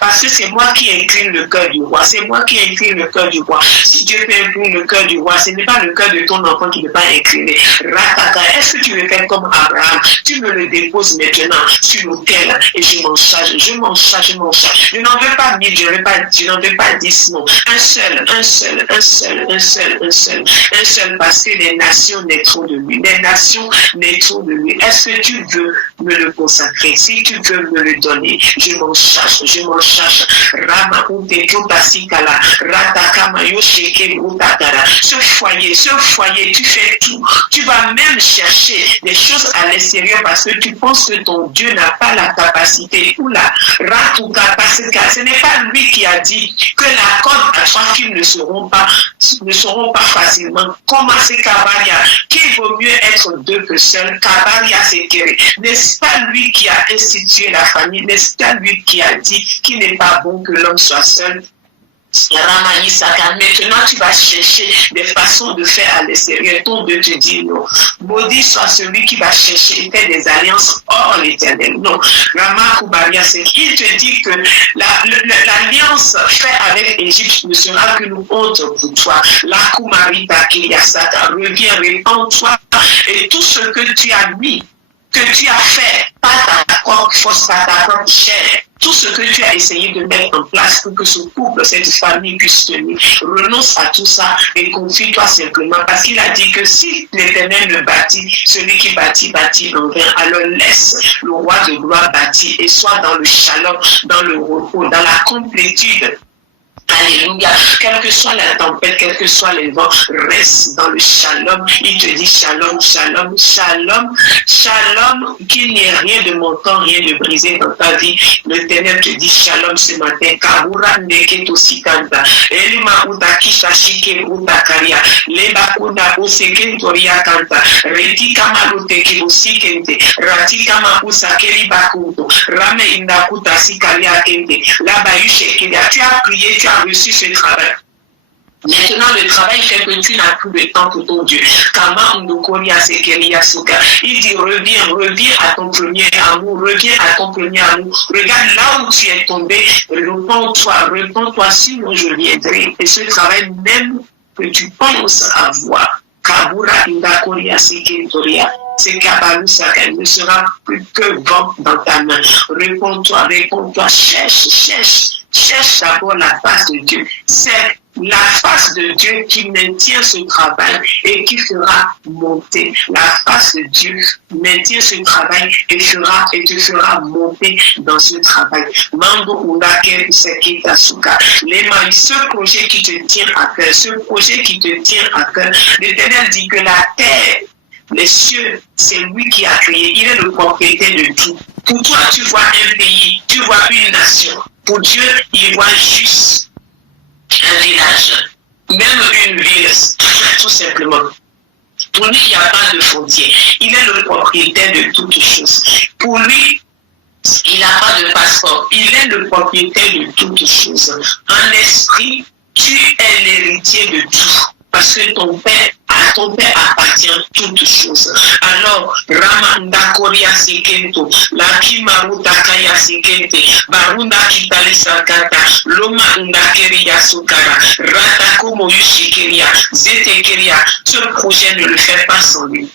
Parce que c'est moi qui incline le cœur du roi. C'est moi qui incline le cœur du roi. Si Dieu peut incliner le cœur du roi, ce n'est pas le cœur de ton enfant qui ne peut pas incliner. Rataka, est-ce que tu veux faire comme Abraham? Tu me le déposes maintenant sur l'autel et je m'en charge. Je m'en charge. Je n'en veux pas 1000, je n'en veux pas 10, non. Un seul, parce que les nations naîtront de lui. Les nations naîtront de lui. Est-ce que tu veux me le consacrer? Si tu veux me le donner, je m'en charge. Ce foyer, tu fais tout. Tu vas même chercher des choses à l'extérieur parce que tu penses que ton Dieu n'a pas la capacité. Oula, parce que ce n'est pas lui qui a dit que la corde à 3 fils ne seront pas facilement. Comment c'est Kabaria? Qu'il vaut mieux être 2 que seul. Kabaria c'est Kéré. N'est-ce pas lui qui a institué la famille? N'est-ce pas lui qui a dit qu'il n'est pas bon que l'homme soit seul? Maintenant, tu vas chercher des façons de faire à l'extérieur. Ton Dieu te dit non. Maudit soit celui qui va chercher et faire des alliances hors l'Éternel. Non. Il te dit que l'alliance faite avec l'Égypte ne sera qu'une honte pour toi. La Kumarita Kiyasaka, reviens, répands-toi et tout ce que tu as mis, que tu as fait, pas ta propre force, pas ta propre chair, tout ce que tu as essayé de mettre en place pour que ce couple, cette famille puisse tenir, renonce à tout ça et confie-toi simplement, parce qu'il a dit que si l'Éternel ne bâtit, celui qui bâtit en vain, alors laisse le roi de gloire bâtir et sois dans le shalom, dans le repos, dans la complétude. Alléluia. Quelle que soit la tempête, quels que soient les vents, reste dans le shalom. Il te dit shalom, qu'il n'y ait rien de montant, rien de brisé dans ta vie. L'Éternel te dit shalom ce matin. Kabura neket osikanta. Elima utaki shashike utakaria. Leba kuna useken toria kanta. Reti kama luteki usikente. Rati kama usakeri bakuto. Rame indakuta sikaria kente. Laba yushekeria. Tu as prié, tu as reçu ce travail. Maintenant, le travail fait que tu n'as plus de temps pour ton Dieu. Il dit, reviens à ton premier amour, Regarde là où tu es tombé, réponds-toi, sinon je viendrai. Et ce travail même que tu penses avoir, Kabura Indakoria Sekentoria, c'est Kabalusaka, ne sera plus que vent dans ta main. Réponds-toi, cherche d'abord la face de Dieu. C'est la face de Dieu qui maintient ce travail et qui fera monter. La face de Dieu maintient ce travail et te fera monter dans ce travail. Mando Undake Sekita Suka. Ce projet qui te tient à cœur, l'Éternel dit que la terre, les cieux, c'est lui qui a créé. Il est le propriétaire de tout. Pour toi, tu vois un pays, tu vois une nation. Pour Dieu, il voit juste un village, même une ville, tout simplement. Pour lui, il n'y a pas de frontière. Il est le propriétaire de toutes choses. Pour lui, il n'a pas de passeport. Il est le propriétaire de toutes choses. En esprit, tu es l'héritier de tout. Parce que ton père appartient toutes choses. Alors, Ramanda Koria Sekento, Laki Maruta Kaya Sekente, Barunda Kitale Sakata, Loma Ndakeria Sukara, Ratako Moyushikeria, Zetekeria. Ce projet ne le fait pas sans lui.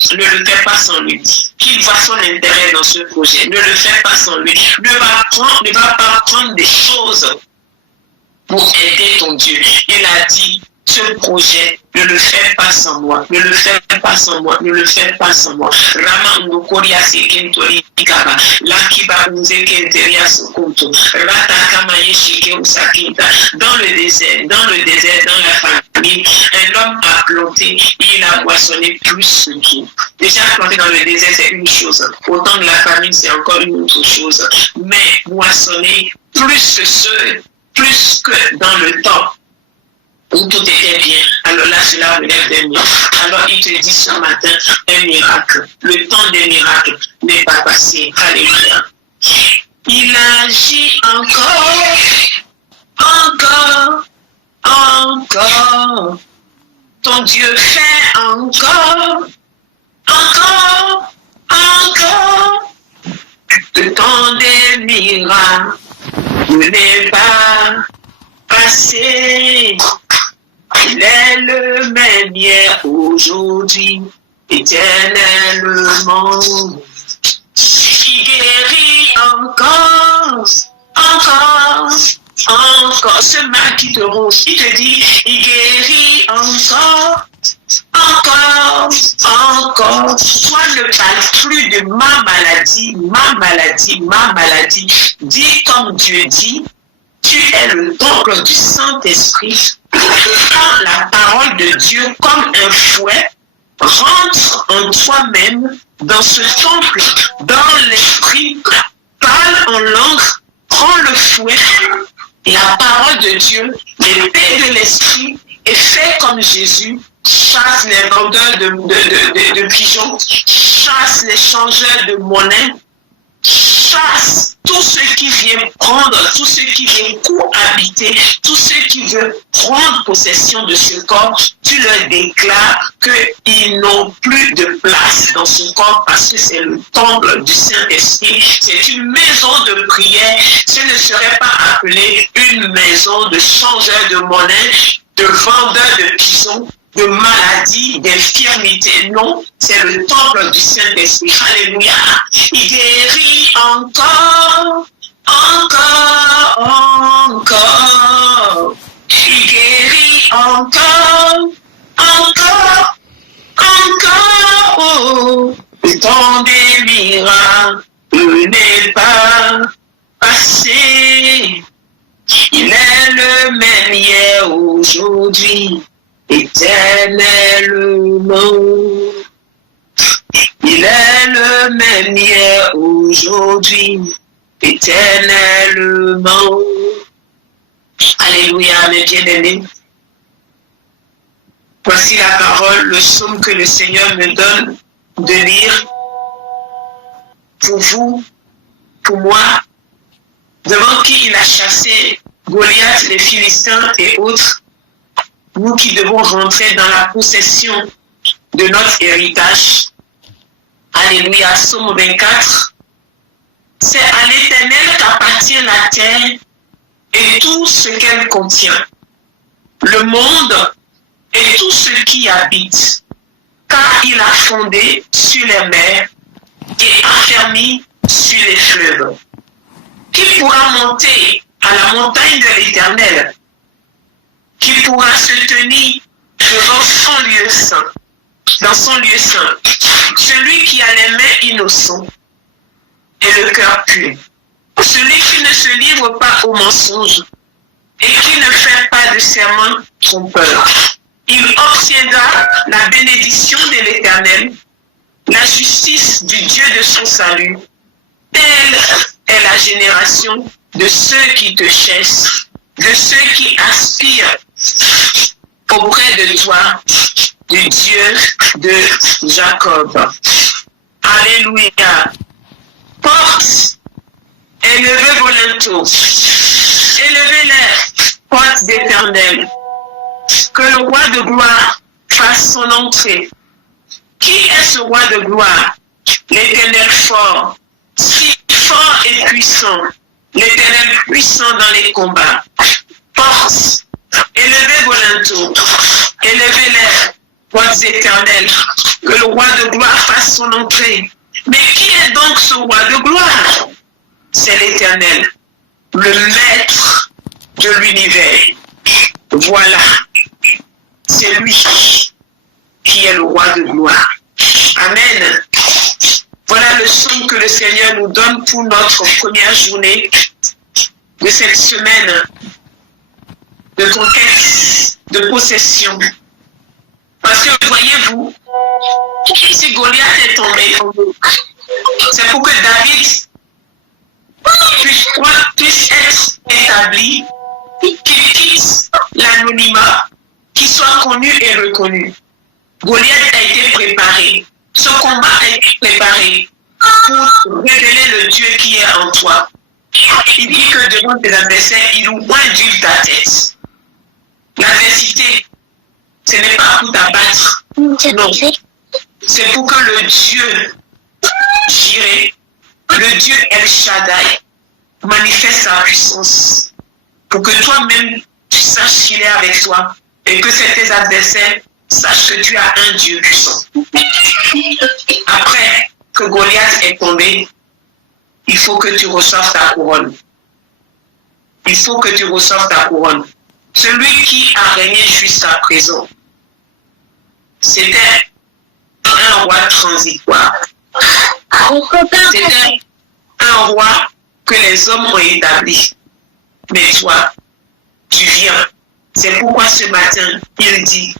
Qu'il voit son intérêt dans ce projet. Ne le fait pas sans lui. Ne va pas prendre des choses pour aider ton Dieu. Il a dit, ce projet, ne le fais pas sans moi. Rama Ngokoria Sekentori Kaba, Lakiba Unzekenteria Sokoto, Ratakama Yeshike Usakinta, dans le désert, dans la famille, un homme a planté, il a moissonné plus que tout. Déjà planté dans le désert, c'est une chose. Autant de la famille, c'est encore une autre chose. Mais moissonner plus que dans le temps où tout était bien, alors là, cela relève d'un miracle. Alors, il te dit ce matin, un miracle. Le temps des miracles n'est pas passé. Alléluia. Il agit encore. Ton Dieu fait encore. Le temps des miracles n'est pas passé. Il est le même hier, aujourd'hui, éternellement. Il guérit encore. Ce mal qui te ronge, il te dit, il guérit encore. Toi ne parle plus de ma maladie. Dis comme Dieu dit, tu es le temple du Saint-Esprit. Prends la parole de Dieu comme un fouet, rentre en toi-même dans ce temple, dans l'esprit, parle en langue, prends le fouet, la parole de Dieu, l'épée de l'esprit, et fais comme Jésus, chasse les vendeurs de pigeons, chasse les changeurs de monnaie, chasse tous ceux qui viennent prendre, tous ceux qui viennent cohabiter, tous ceux qui veulent prendre possession de ce corps, tu leur déclares qu'ils n'ont plus de place dans ce corps parce que c'est le temple du Saint-Esprit, c'est une maison de prière, ce ne serait pas appelé une maison de changeurs de monnaie, de vendeurs de pigeons, de maladies, d'infirmités. Non, c'est le temple du Saint-Esprit. Alléluia. Il guérit encore. Il guérit encore. Le temps des miracles n'est pas passé. Il est le même hier, aujourd'hui, éternellement. Il est le même hier, aujourd'hui, éternellement. Alléluia, mes bien-aimés. Voici la parole, le psaume que le Seigneur me donne de lire pour vous, pour moi, devant qui il a chassé Goliath, les Philistins et autres, nous qui devons rentrer dans la possession de notre héritage. Alléluia, psaume 24. C'est à l'Éternel qu'appartient la terre et tout ce qu'elle contient, le monde et tout ce qui habite, car il a fondé sur les mers et affermi sur les fleuves. Qui pourra monter à la montagne de l'Éternel? Qui pourra se tenir devant son lieu saint, dans son lieu saint? Celui qui a les mains innocentes et le cœur pur. Celui qui ne se livre pas au mensonge et qui ne fait pas de serment trompeur. Il obtiendra la bénédiction de l'Éternel, la justice du Dieu de son salut. Telle est la génération de ceux qui te cherchent, de ceux qui aspirent auprès de toi, du Dieu de Jacob. Alléluia. Porte, élevez vos linteaux, élevez les portes d'Éternel. Que le roi de gloire fasse son entrée. Qui est ce roi de gloire? L'Éternel fort, si fort et puissant, l'Éternel puissant dans les combats. Porte, élevez vos linteaux, élevez les portes éternelles, que le roi de gloire fasse son entrée. Mais qui est donc ce roi de gloire? C'est l'Éternel, le maître de l'univers. Voilà, c'est lui qui est le roi de gloire. Amen. Voilà le son que le Seigneur nous donne pour notre première journée de cette semaine de conquête, de possession. Parce que voyez-vous, si Goliath est tombé, c'est pour que David puisse être établi, qu'il quitte l'anonymat, qu'il soit connu et reconnu. Goliath a été préparé. Ce combat a été préparé pour révéler le Dieu qui est en toi. Il dit que devant tes adversaires, il oindit ta tête. L'adversité, ce n'est pas pour t'abattre. Non. C'est pour que le Dieu jiré, le Dieu El Shaddai manifeste sa puissance pour que toi-même tu saches qu'il est avec toi et que tes adversaires sachent que tu as un Dieu puissant. Après que Goliath est tombé, il faut que tu reçoives ta couronne. Il faut que tu reçoives ta couronne. Celui qui a régné jusqu'à présent, c'était un roi transitoire. C'était un roi que les hommes ont établi. Mais toi, tu viens. C'est pourquoi ce matin, il dit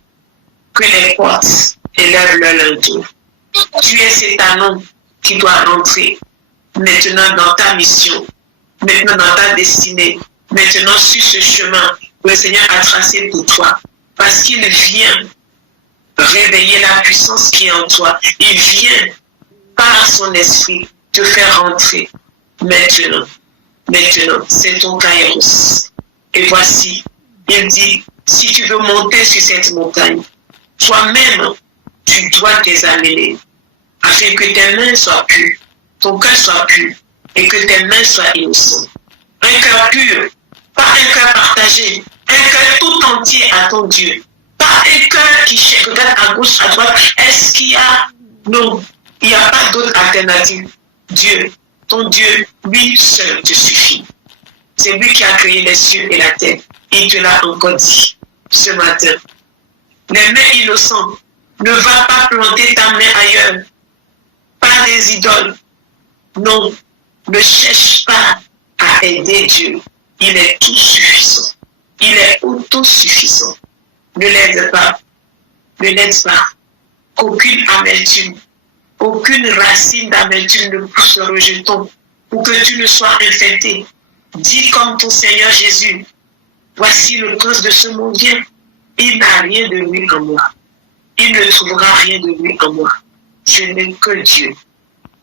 que les portes élèvent leur linteau. Tu es cet homme qui doit rentrer maintenant dans ta mission, maintenant dans ta destinée, maintenant sur ce chemin que le Seigneur a tracé pour toi. Parce qu'il vient réveiller la puissance qui est en toi. Il vient par son esprit te faire rentrer maintenant. Maintenant, c'est ton kairos. Et voici, il dit, si tu veux monter sur cette montagne, toi-même, tu dois t'examiner afin que tes mains soient pures, ton cœur soit pur et que tes mains soient innocentes. Un cœur pur, pas un cœur partagé, un cœur tout entier à ton Dieu. Pas un cœur qui regarde à gauche, à droite. Est-ce qu'il y a... Non, il n'y a pas d'autre alternative. Dieu, ton Dieu, lui seul te suffit. C'est lui qui a créé les cieux et la terre. Il te l'a encore dit ce matin. Les mains innocentes, ne va pas planter ta main ailleurs. Pas des idoles. Non, ne cherche pas à aider Dieu. Il est tout suffisant. Il est autosuffisant. Ne l'aide pas. Ne l'aide pas. Qu'aucune amertume, aucune racine d'amertume ne pousse le rejeton pour que tu ne sois infecté. Dis comme ton Seigneur Jésus, voici le prince de ce monde vient. Il n'a rien de lui en moi. Il ne trouvera rien de lui en moi. Je n'ai que Dieu.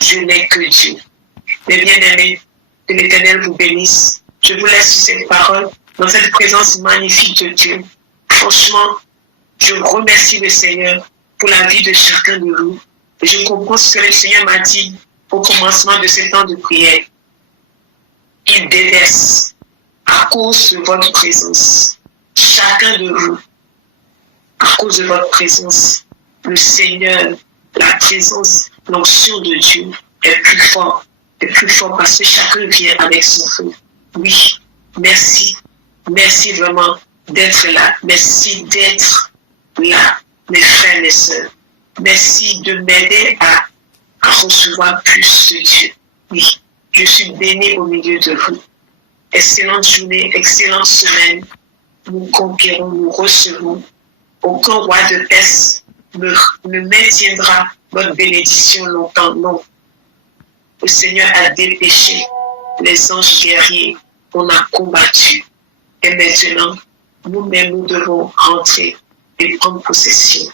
Je n'ai que Dieu. Mes bien-aimés, que l'Éternel vous bénisse. Je vous laisse sur cette parole, dans cette présence magnifique de Dieu. Franchement, je remercie le Seigneur pour la vie de chacun de vous. Et je comprends ce que le Seigneur m'a dit au commencement de ce temps de prière. Il délaisse à cause de votre présence. Chacun de vous, à cause de votre présence, le Seigneur, la présence, l'onction de Dieu est plus fort parce que chacun vient avec son feu. Oui, merci. Merci vraiment d'être là. Merci d'être là, mes frères et sœurs. Merci de m'aider à recevoir plus de Dieu. Oui, je suis béni au milieu de vous. Excellente journée, excellente semaine. Nous conquérons, nous recevons. Aucun roi de Perse ne maintiendra votre bénédiction longtemps. Non. Le Seigneur a dépêché les anges guerriers qu'on a combattus. Et maintenant, nous-mêmes, nous devons rentrer et prendre possession.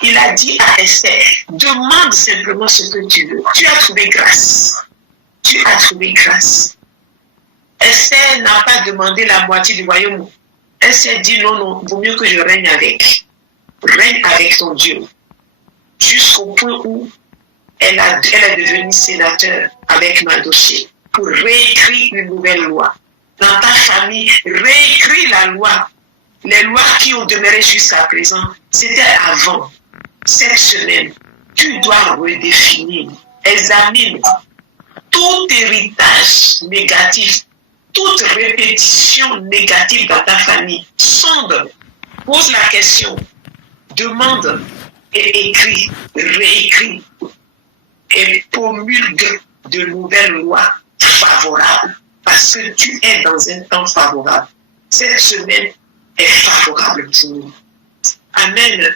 Il a dit à Esther, demande simplement ce que tu veux. Tu as trouvé grâce. Tu as trouvé grâce. Esther n'a pas demandé la moitié du royaume. Elle s'est dit non, vaut mieux que je règne avec. Règne avec ton Dieu. Jusqu'au point où elle est devenue sénateur avec Mardochée pour réécrire une nouvelle loi. Dans ta famille, réécris la loi. Les lois qui ont demeuré jusqu'à présent, c'était avant. Cette semaine, tu dois redéfinir, examine tout héritage négatif, toute répétition négative dans ta famille. Sonde, pose la question, demande et écris, réécris et promulgue de nouvelles lois favorables parce que tu es dans un temps favorable. Cette semaine est favorable pour nous. Amen.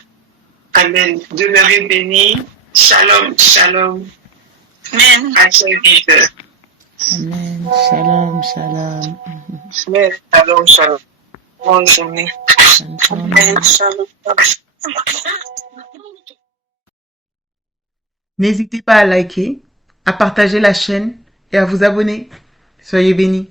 Amen. Demeurez bénis. Shalom, shalom. Amen. À très vite. Amen. Shalom, shalom. Amen. Shalom, shalom. Bonne journée. Amen. Shalom. N'hésitez pas à liker, à partager la chaîne et à vous abonner. Soyez bénis.